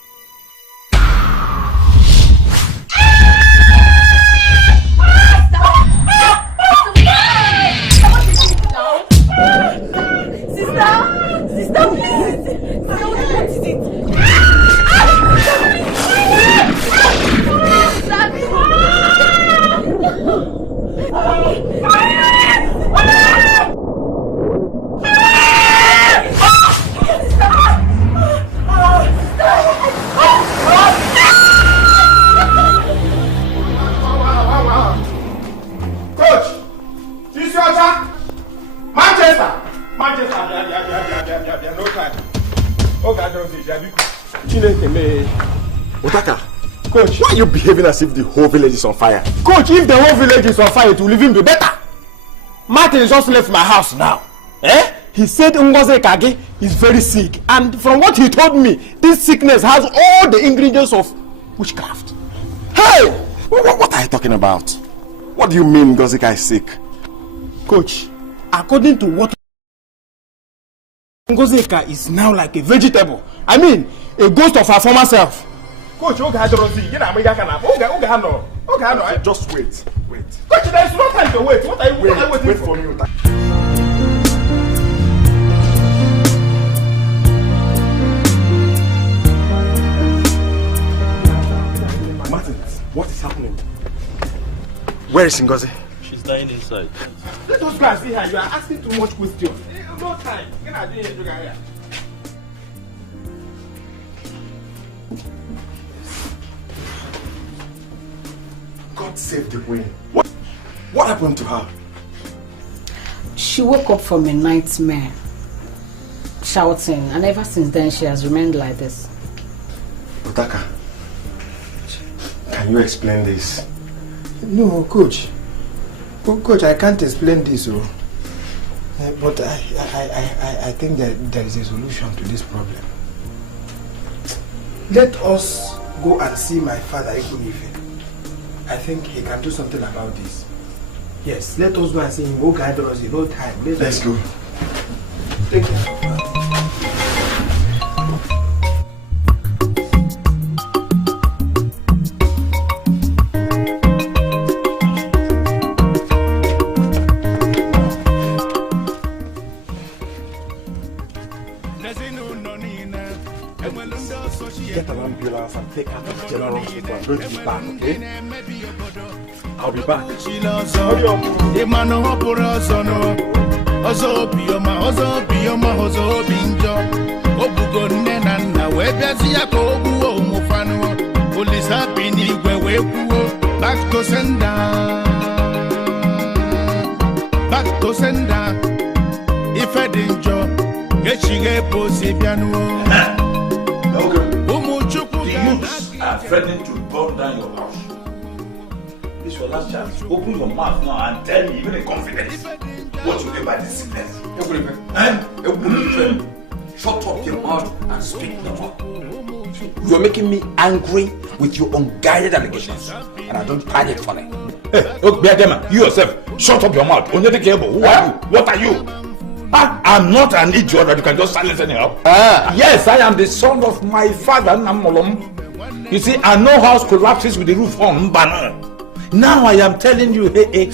Sister, please! Sister, what is it? Coach! Manchester! No time. Otaka, Coach, why are you behaving as if the whole village is on fire? Coach, if the whole village is on fire, it will even be better. Martin is just left my house now. He said Ngozi Kage is very sick, and from what he told me, this sickness has all the ingredients of witchcraft. Hey! What are you talking about? What do you mean Ngozika is sick? Coach, according to what Ngozika is now like a vegetable. I mean, a ghost of her former self. Coach, just wait. Coach, there is no time to wait. What are you waiting for? Me. Martin, what is happening? Where is Ngozi? She's dying inside. Let us go and see her. You are asking too much questions. No time. God save the queen. What happened to her? She woke up from a nightmare, shouting, and ever since then she has remained like this. Otaka, can you explain this? No, Coach. Coach, I can't explain this, but I think that there is a solution to this problem. Let us go and see my father, Loco Efe. I think he can do something about this. Yes, let us go and see him. Okay, there is no time. Let's go. Take care. Get an ambulance and take her to the general hospital. I'm going to be back, okay? I'll be back. Back to sender. Back to sender. If I didn't job, get she get pussy piano. The youths are threatening to burn down your house. This is your last chance. Open your mouth now and tell me, even in confidence, what you mean by this sickness. Shut up your mouth and speak no more. You are making me angry with your unguided allegations, and I don't find it funny. Hey, look, Biadema, you yourself, shut up your mouth. Who are you? What are you? I'm not an idiot that you can just silence anyhow. Yes, I am the son of my father, Namolom. You see, I know house collapses with the roof on. Now I am telling you, hey,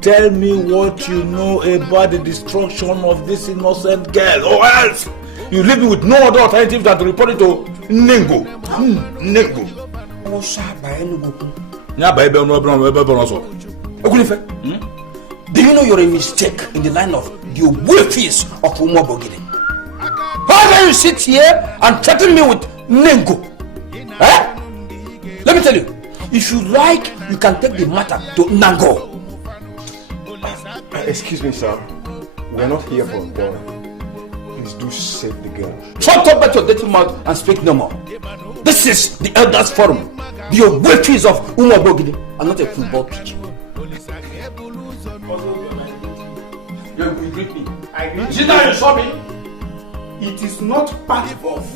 tell me what you know about the destruction of this innocent girl, or else you leave me with no other alternative than to report it to Nengo. Nengo. Do you know you're a mistake in the line of the Ebube of Nwagbo? How can you sit here and threaten me with Nengo? Let me tell you, if you like, you can take the matter to Nango. Excuse me, sir. We're not here for a girl. Please do save the girl. Shut up at your dirty mouth and speak no more. This is the elders forum. The Ebube of Nwagbo and not a football pitch. You greet me. I agree. Sit down, you saw me. It is not part of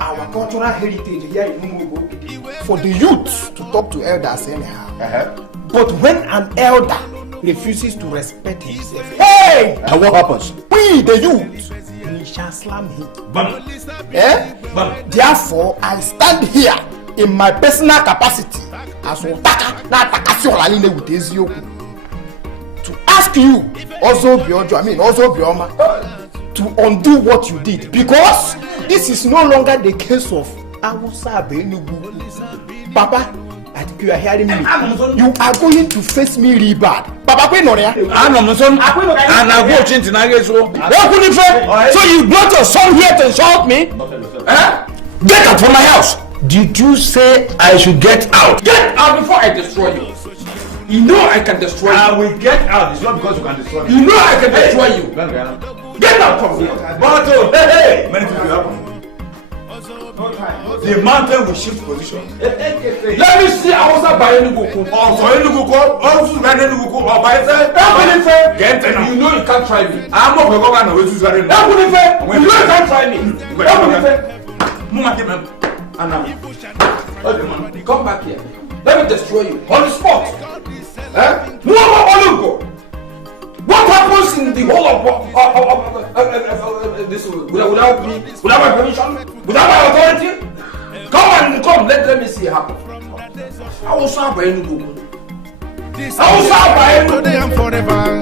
our cultural heritage here in Nwagbo for the youth to talk to elders anyhow. But when an elder refuses to respect himself, hey! And what happens? We, the youth, we shall slam him. Bam. Therefore, I stand here in my personal capacity as Otaka na Takasi Olaline with Ezioku to ask you, also Biojo, also Bioma, to undo what you did, because this is no longer the case of Awusa Benugu. Papa, I think you are hearing me. You are going to face me really bad. Papa, so you brought your son here to insult me? Get out from my house. Did you say I should get out? Get out before I destroy you. You know I can destroy you. I will get out. It's not because you can destroy me. You know I can destroy you. Get out from here. But hey, many things will happen. The mountain will shift position. Let me see Awusa by Enugu. Also Enugu, also by Enugu, or by Efe. Get out. You know you can't try me. I'm not going to go to Efe. You know you can't try me. Come back here. Let me destroy you on the spot. What happens in the whole of this without me, without my permission, without my authority? Come, let me see it happen. I will start by any Google. I will start by any today and forever.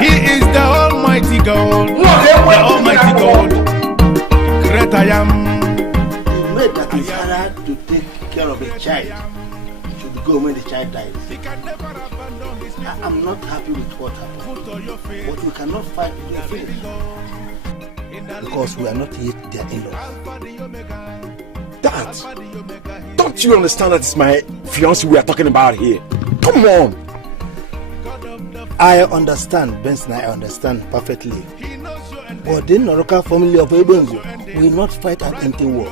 He is the Almighty God. The Almighty God. Great I am. You made that it's hard to take care of a child. You should go when the child dies. I'm not happy with what happened, but we cannot fight with your faith because we are not yet their in-laws. Dad, don't you understand that it's my fiancé we are talking about here? Come on. I understand, Benson, I understand perfectly. But the Noroka family of Ebube will not fight an empty war.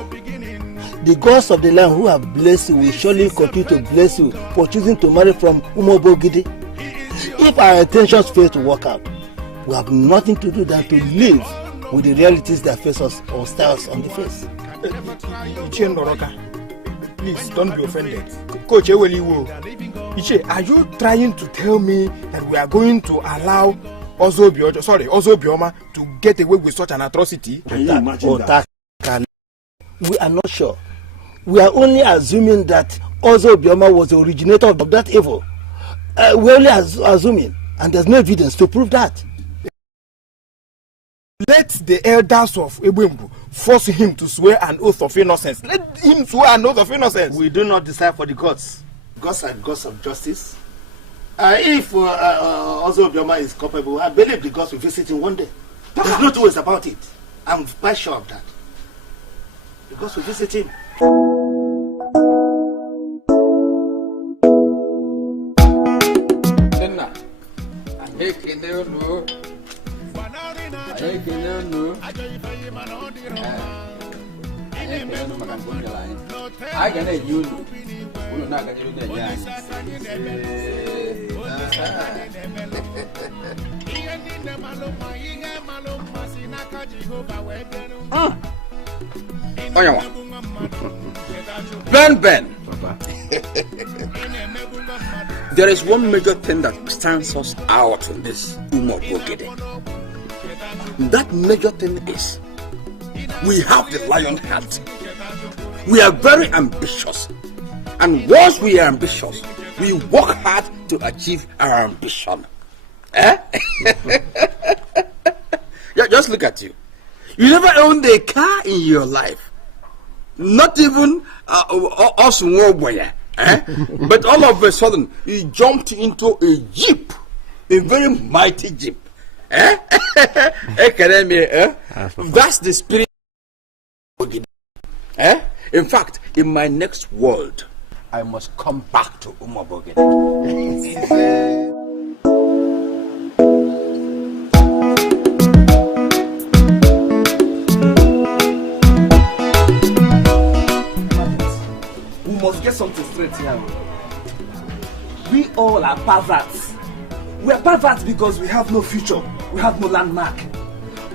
The gods of the land who have blessed you will surely continue to bless you for choosing to marry from Umobogidi. If our intentions fail to work out, we have nothing to do than to live with the realities that face us or stare us on the face. Please don't be offended. Coach Eweliwo, Iche, are you trying to tell me that we are going to allow Ozo Bioma to get away with such an atrocity? Can you imagine that? We are not sure. We are only assuming that Ozo Bioma was the originator of that evil. We're only assuming, and there's no evidence to prove that. Let the elders of Ebube force him to swear an oath of innocence. Let him swear an oath of innocence. We do not decide for the gods. Gods are gods of justice. If Ozo Bioma is culpable, I believe the gods will visit him one day. There's no two ways about it. I'm quite sure of that. The gods will visit him. I can let you. We're not going to do that. Ben. There is one major thing that stands us out in this Umobogede. That major thing is we have the lion heart. We are very ambitious. And once we are ambitious, we work hard to achieve our ambition. Just look at you. You never owned a car in your life. Not even us Nwagbo. But all of a sudden, you jumped into a jeep. A very mighty jeep. That's the spirit. In fact, in my next world, I must come back to Umobogede. We must get something straight here. We all are perverts. We are perverts because we have no future. We have no landmark.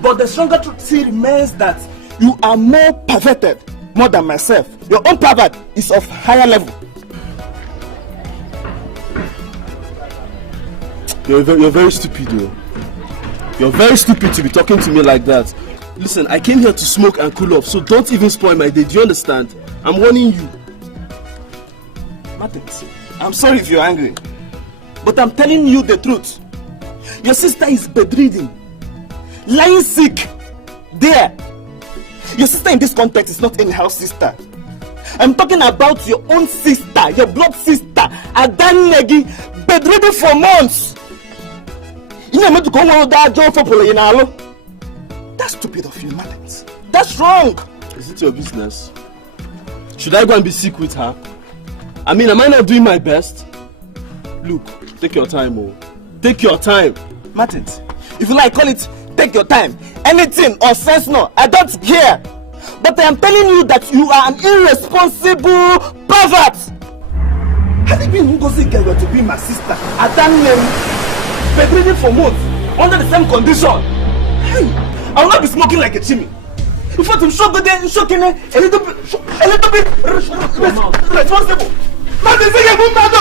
But the stronger truth still remains that you are more perverted, more than myself. Your own pervert is of higher level. You're very stupid, though. You're very stupid to be talking to me like that. Listen, I came here to smoke and cool off, so don't even spoil my day. Do you understand? I'm warning you. Martin, I'm sorry if you're angry, But I'm telling you the truth. Your sister is bedridden, lying sick, there. Your sister in this context is not any house sister. I'm talking about your own sister, your blood sister, Adan Negi, bedridden for months. You know, to come out that job for Polayinalo. That's stupid of you, Martins. That's wrong. Is it your business? Should I go and be sick with her? I mean, am I not doing my best? Look, take your time, oh. Take your time. Martins, if you like, call it take your time. Anything or sense no, I don't care. But I am telling you that you are an irresponsible pervert. Had it been Ngozi girl were to be my sister, I done bedridden for months, under the same condition, hey, I will not be smoking like a chimney. In fact, I'm shocking a little bit responsible. Martin, say you're mad.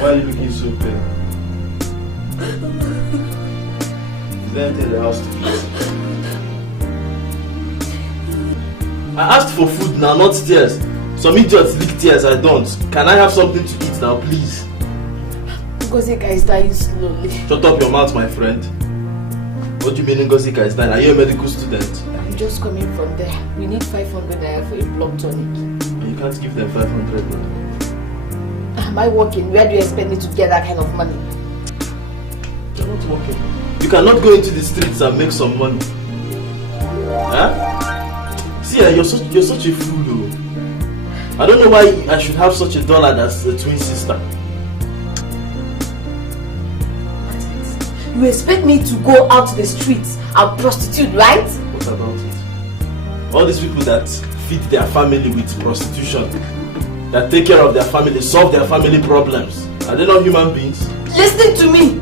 Why are you looking so pale? Is there anything in the house to eat? I asked for food now, not tears. Some idiots lick tears, I don't. Can I have something to eat now, please? Ngozika is dying slowly. Shut up your mouth, my friend. What do you mean Ngozika is dying? Are you a medical student? I'm just coming from there. We need 500 naira for a blood tonic. You can't give them 500 naira. Am I working? Where do you expect me to get that kind of money? You're not working. You cannot go into the streets and make some money. Huh? See, you're such a fool though. I don't know why I should have such a dollar that's a twin sister. You expect me to go out to the streets and prostitute, right? What about it? All these people that feed their family with prostitution, that take care of their family, solve their family problems, are they not human beings? Listen to me!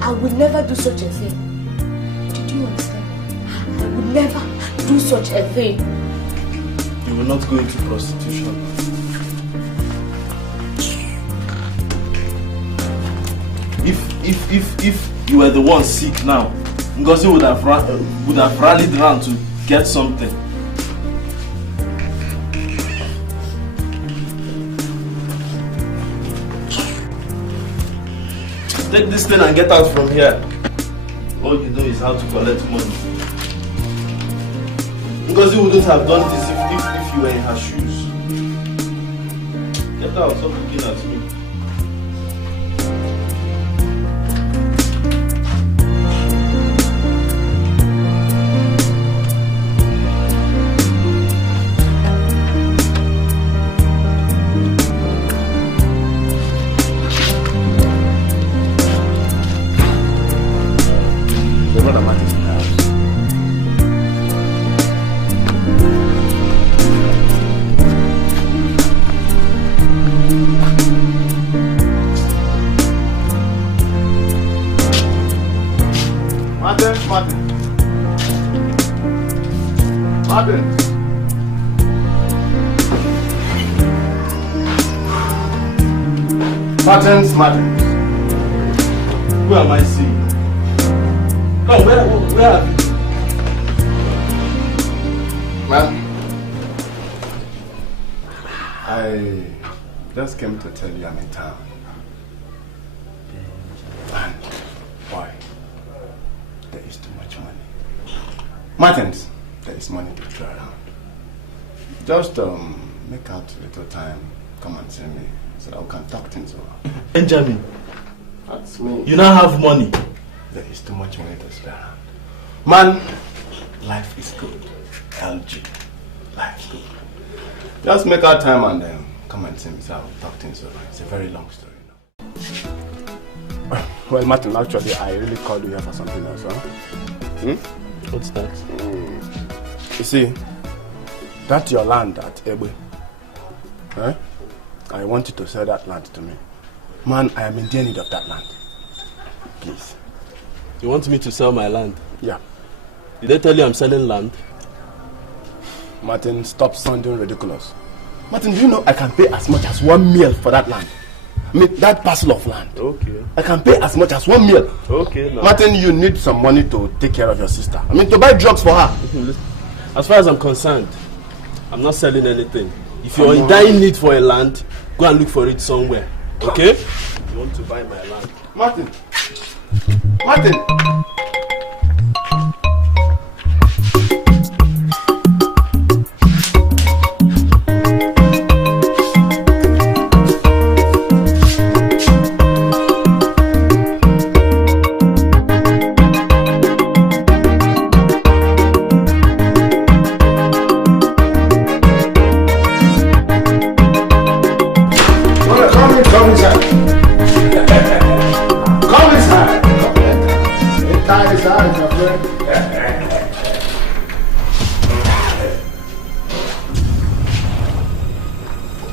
I would never do such a thing. Did you understand? I would never do such a thing. You will not go into prostitution. If you were the one sick now, Ngozi would have rallied around to get something. Take this thing and get out from here. All you know is how to collect money. Ngozi wouldn't have done this if you were in her shoes. Get out, stop looking at me. Martins. Who am I seeing? No, where are you? Man, I just came to tell you I'm in town. And why? There is too much money. Martins, there is money to throw around. Just make out a little time, come and see me, so that we can talk things over. Benjamin, that's me. You now have money. There is too much money to throw around. Man, life is good. LG, life is good. Just make out time and come and see me, so I'll talk things over. It's a very long story now. Well, Martin, actually, I really called you here for something else, huh? What's that? You see, that's your land at Ebube. Eh? I want you to sell that land to me. Man, I am in dear need of that land. Please. You want me to sell my land? Yeah. Did they tell you I'm selling land? Martin, stop sounding ridiculous. Martin, do you know I can pay as much as 1 mil for that land? I mean, that parcel of land. Okay. I can pay as much as 1 mil. Okay, now. Martin, you need some money to take care of your sister. I mean, to buy drugs for her. As far as I'm concerned, I'm not selling anything. If you're in dire need for a land, go and look for it somewhere. Okay? You want to buy my land. Martin. Martin.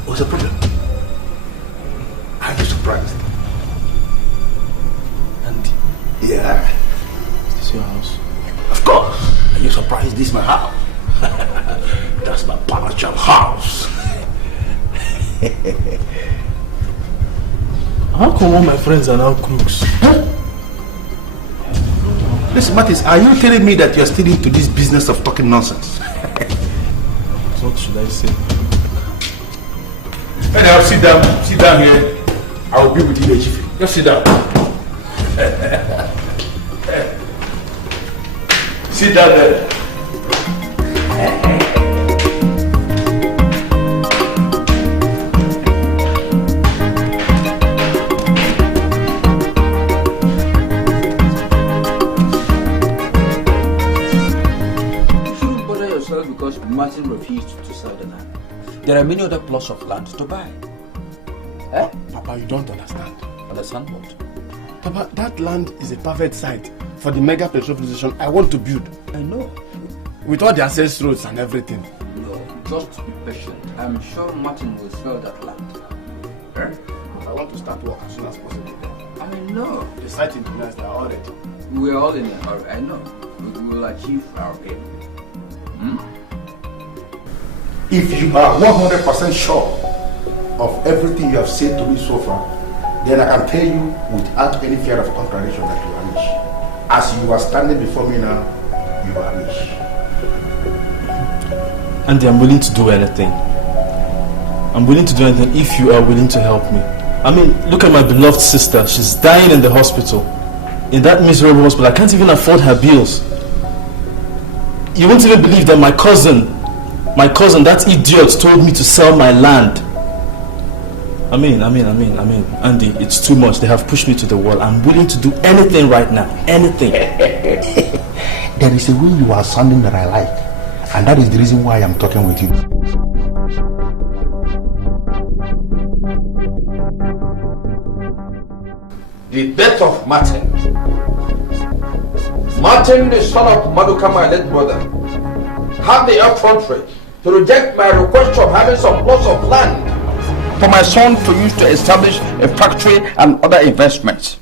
What's the problem? Are you surprised? And yeah. Is this your house? Of course. Are you surprised this is my house? That's my Panacham house. How come all my friends are now crooks? Huh? Listen, Mattis, are you telling me that you're still into this business of talking nonsense? What should I say? Anyhow, sit down here. I will be with you, Chief. Just sit down. Sit down there. You shouldn't bother yourself because Martin refused to sell the land. There are many other plots of land to buy. Eh? Papa, you don't understand. Understand what? Papa, that land is a perfect site for the mega petrol station I want to build. I know. With all the access roads and everything. No, just be patient. I'm sure Martin will sell that land. Eh? I want to start work as soon as possible. I know. The site engineers, they are all ready. We are all in a hurry. I know. We will achieve our aim. Hmm? If you are 100% sure of everything you have said to me so far, then I can tell you without any fear of contradiction that you are rich. As you are standing before me now, you are rich. Andy, I'm willing to do anything. I'm willing to do anything if you are willing to help me. I mean, look at my beloved sister. She's dying in the hospital. In that miserable hospital. I can't even afford her bills. You won't even believe that my cousin, that idiot, told me to sell my land. I mean, Andy, it's too much. They have pushed me to the wall. I'm willing to do anything right now. Anything. There is a way you are sounding that I like. And that is the reason why I'm talking with you. The death of Martin. Martin, the son of Maduka, my late brother, had the effrontery to reject my request of having some plots of land for my son to use to establish a factory and other investments.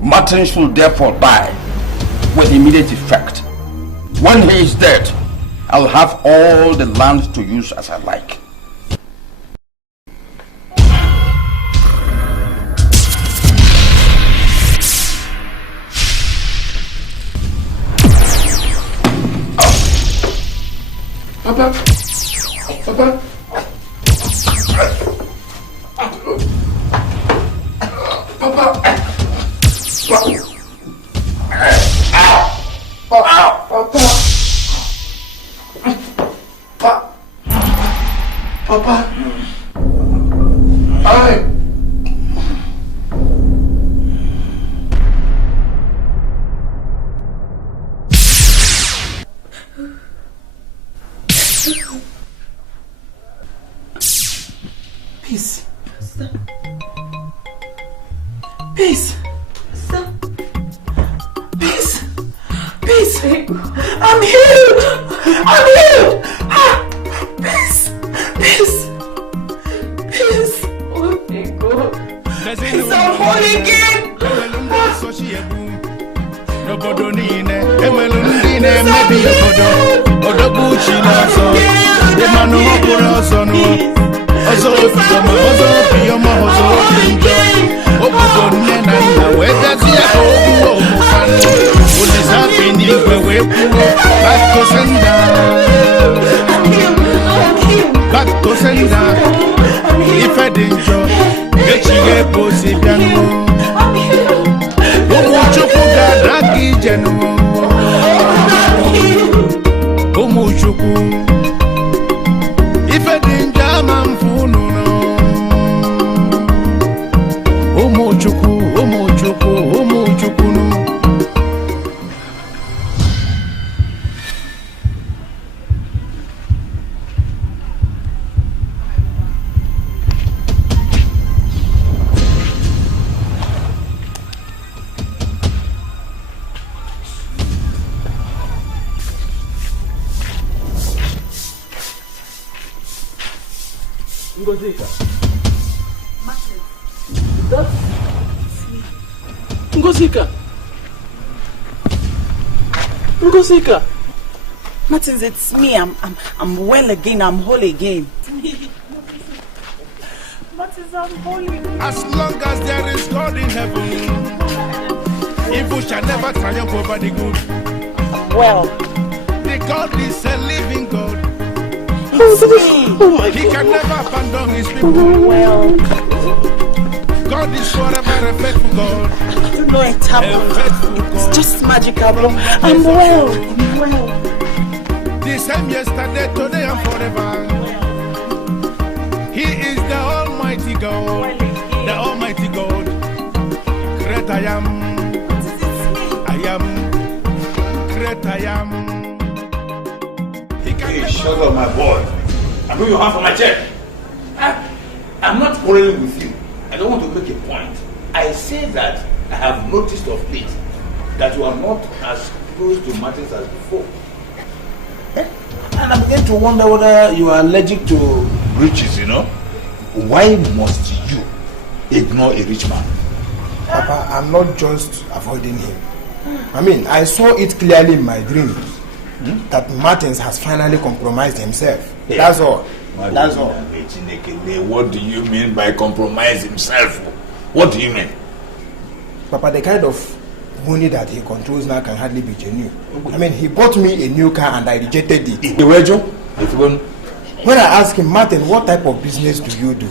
Martin should therefore die with immediate effect. When he is dead, I'll have all the land to use as I like. Papa. Papa. Papa. Papa. Peace. Stop. Peace. Stop. Peace. Peace. I'm healed. I'm healed. Peace. Peace. Peace. Oh my God. Peace. I'm whole again. Odoguchi n'ọsọ, ịmanụ ọkpụrụ ọsọ nụ. Ọzọ obiọma, ọzọ dị njọ. Obodo nne na nna wee gazi ya ka o gbuo ụmụfanụ. Olisa bi n'igwe wee kwuo, back to sender. Back to sender. Ife dị njọ, echi ga-ebu osi bịanụ. Ụmụ Chukwu ga-ada gị ije nụ. Ụmụ Chukwu, ife dị njọ ama mfu nụ. Ụmụ Chukwu, ụmụ Chukwu, ụmụ Chukwu nụ. Ngosika. Martins, it's me. I'm well again. I'm whole again. Martins, I'm holy. As long as there is God in heaven, evil shall never triumph over the good. Well, the God is a living God. Oh my He God. can never abandon his people. Well, God is forever a faithful God. I don't know it happened. It's just magical. I'm well. I'm well. The same yesterday, today, and forever. He is the Almighty God. The Almighty God. Great I am. I am. Great I am. Hey, shut up, my boy. I'm going your hand for my check. I'm not quarreling with you. I don't want to make a point. I say that I have noticed of late that you are not as close to matters as before. And I'm beginning to wonder whether you are allergic to riches, you know? Why must you ignore a rich man? Papa, I'm not just avoiding him. I mean, I saw it clearly in my dreams that Martins has finally compromised himself. Yeah. That's all. That's all. What do you mean by compromise himself? What do you mean? Papa, the kind of money that he controls now can hardly be genuine. I mean, he bought me a new car and I rejected it. When I asked him, Martin, what type of business do you do?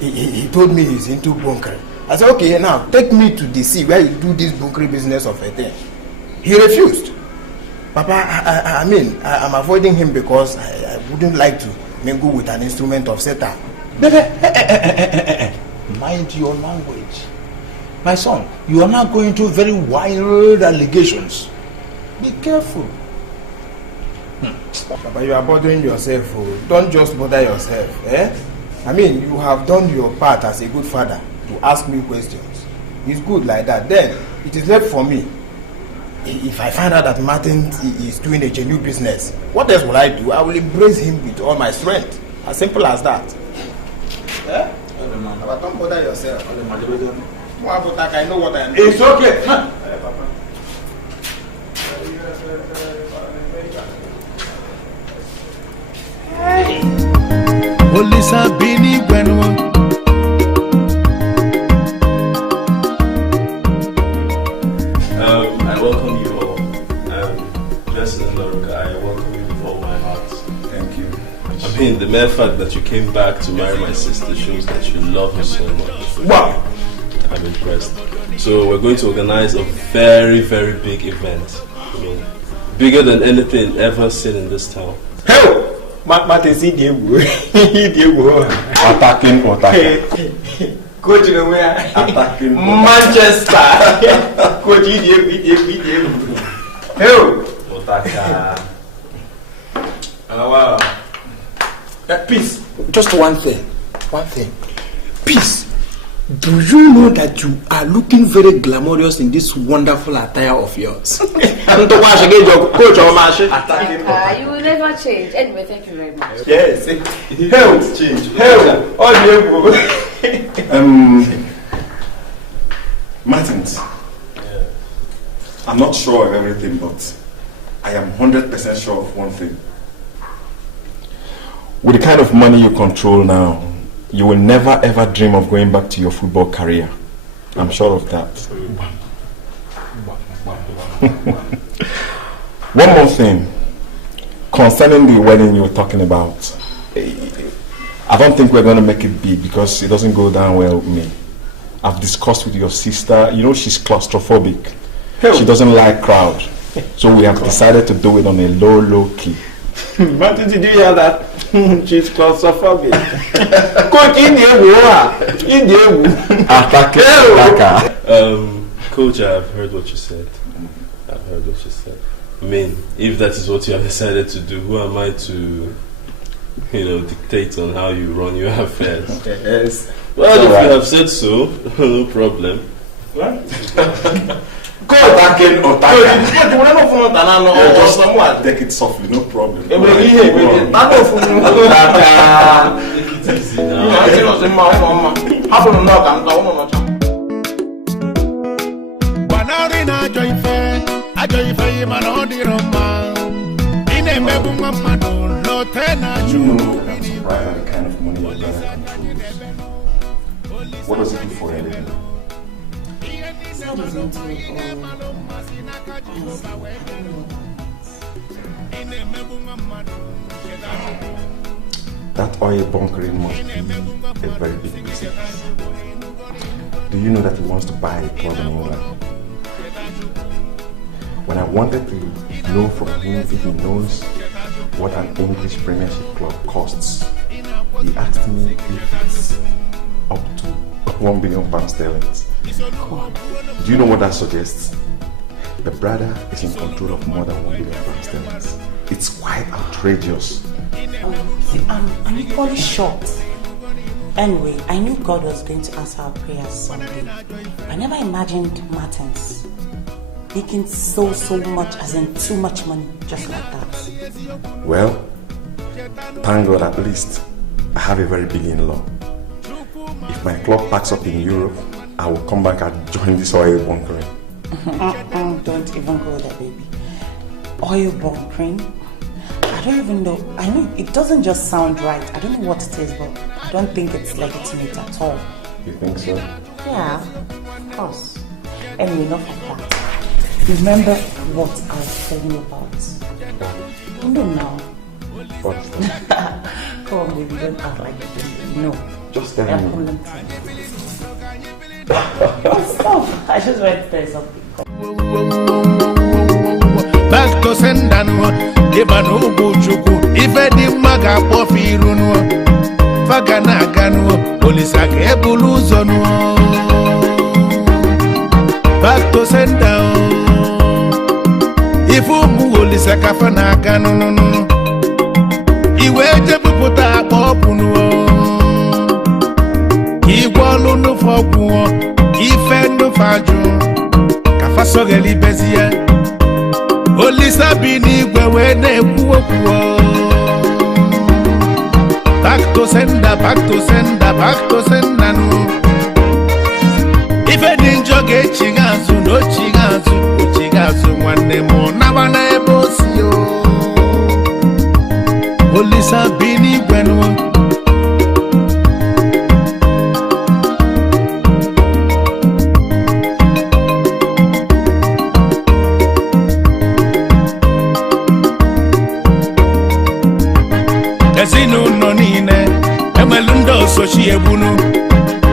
He told me he's into bunkering. I said, okay, now take me to the sea where you do this bunkering business of a thing. He refused. Papa, I mean, I'm avoiding him because I wouldn't like to mingle with an instrument of Satan. Mind your language. My son, you are not going to very wild allegations. Be careful. Papa, you are bothering yourself. Oh. Don't just bother yourself. Eh? I mean, you have done your part as a good father to ask me questions. It's good like that. Then, it is left for me. If I find out that Martin is doing a genuine business, what else will I do? I will embrace him with all my strength. As simple as that. Eh? But don't bother yourself. I know what I am doing. It's okay. Olisa bini gwenwa. I welcome you all. Justin and Loco, I welcome you with all my heart. Thank you. I mean, the mere fact that you came back to marry my sister shows that you love her so much. Wow! I'm impressed. So we're going to organize a very, very big event. You know, bigger than anything ever seen in this town. Hell! Martin, see the Attacking. Coach, you know where? Attacking. Manchester. Coach, you Hell! Otaka. Wow. Peace. Just one thing. Peace. Do you know that you are looking very glamorous in this wonderful attire of yours? You will never change. Anyway, thank you very much. Yes. Health change. Martins, I'm not sure of everything, but I am 100% sure of one thing. With the kind of money you control now, you will never ever dream of going back to your football career. I'm sure of that. One more thing. Concerning the wedding you were talking about, I don't think we're going to make it big because it doesn't go down well with me. I've discussed with your sister. You know she's claustrophobic. She doesn't like crowd. So we have decided to do it on a low key. Martin, did you hear that? She's claustrophobic. Coach, I've heard what you said. I mean, if that is what you have decided to do, who am I to, dictate on how you run your affairs? Yes. Well, if you have said so, no problem. Take it softly, no problem. Take it easy now. You know I'm surprised at the kind of money your brother controls. What does he do for a living? That oil bunkering must be a very big business. Do you know that he wants to buy a club in England? When I wanted to know from him if he knows what an English Premiership club costs, he asked me if it's up to £1 billion sterling. Do you know what that suggests? The brother is in control of more than £1 billion sterling. It's quite outrageous. I'm equally shocked. Anyway, I knew God was going to answer our prayers someday. I never imagined Martins making so much, as in too much money, just like that. Well, thank God at least I have a very big in-law. If my club packs up in Europe, I will come back and join this oil bunkering. Don't even go there, baby. Oil bunkering? I don't even know. I know it doesn't just sound right. I don't know what it is, but I don't think it's legitimate at all. You think so? Yeah, of course. Anyway, enough of that. Remember what I was telling you about? You know now. What's that? Come on, baby, don't act like you know. Just tell me. Stop. I just went to tell you something. Back to Sendano, Ibanu Buchuku, Ifedi Maga Pofiruno, Faganagano, Polisake Buluzono. Back to Sendano, Ifumu Olisaka Fanagano, Iweje Puputa Popuno, Iwalo no Fokuo, Ifendo Faju, Kafasogeli Bezia. Olisa bini gwewe ne kuo. Back to sender no. Ife ninjoge chigazu no chigazu wane mo nabana ebosio. Olisa bini gwenwo. Ezinụlọ niile enwelu ndị osochi egbunu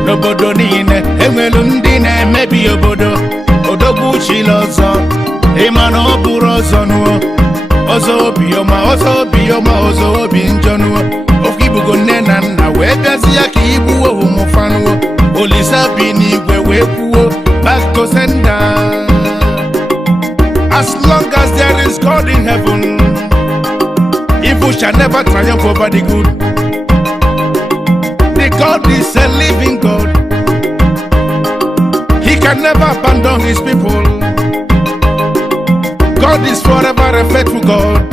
n'obodo niile enwelu ndị na-emebi obodo odogwu chili ọzọ ịma na ọ bụrụ ọzọ nụọ ọzọ obi njọ nụọ ofu ibugo nne na nna wee bịazi ya ka igbuwo ụmụfanụọ Olisa bi n'igwe wee kwuo back to sender. As long as there is God in heaven, evil shall never triumph over the good. The God is a living God. He can never abandon his people. God is forever a faithful God.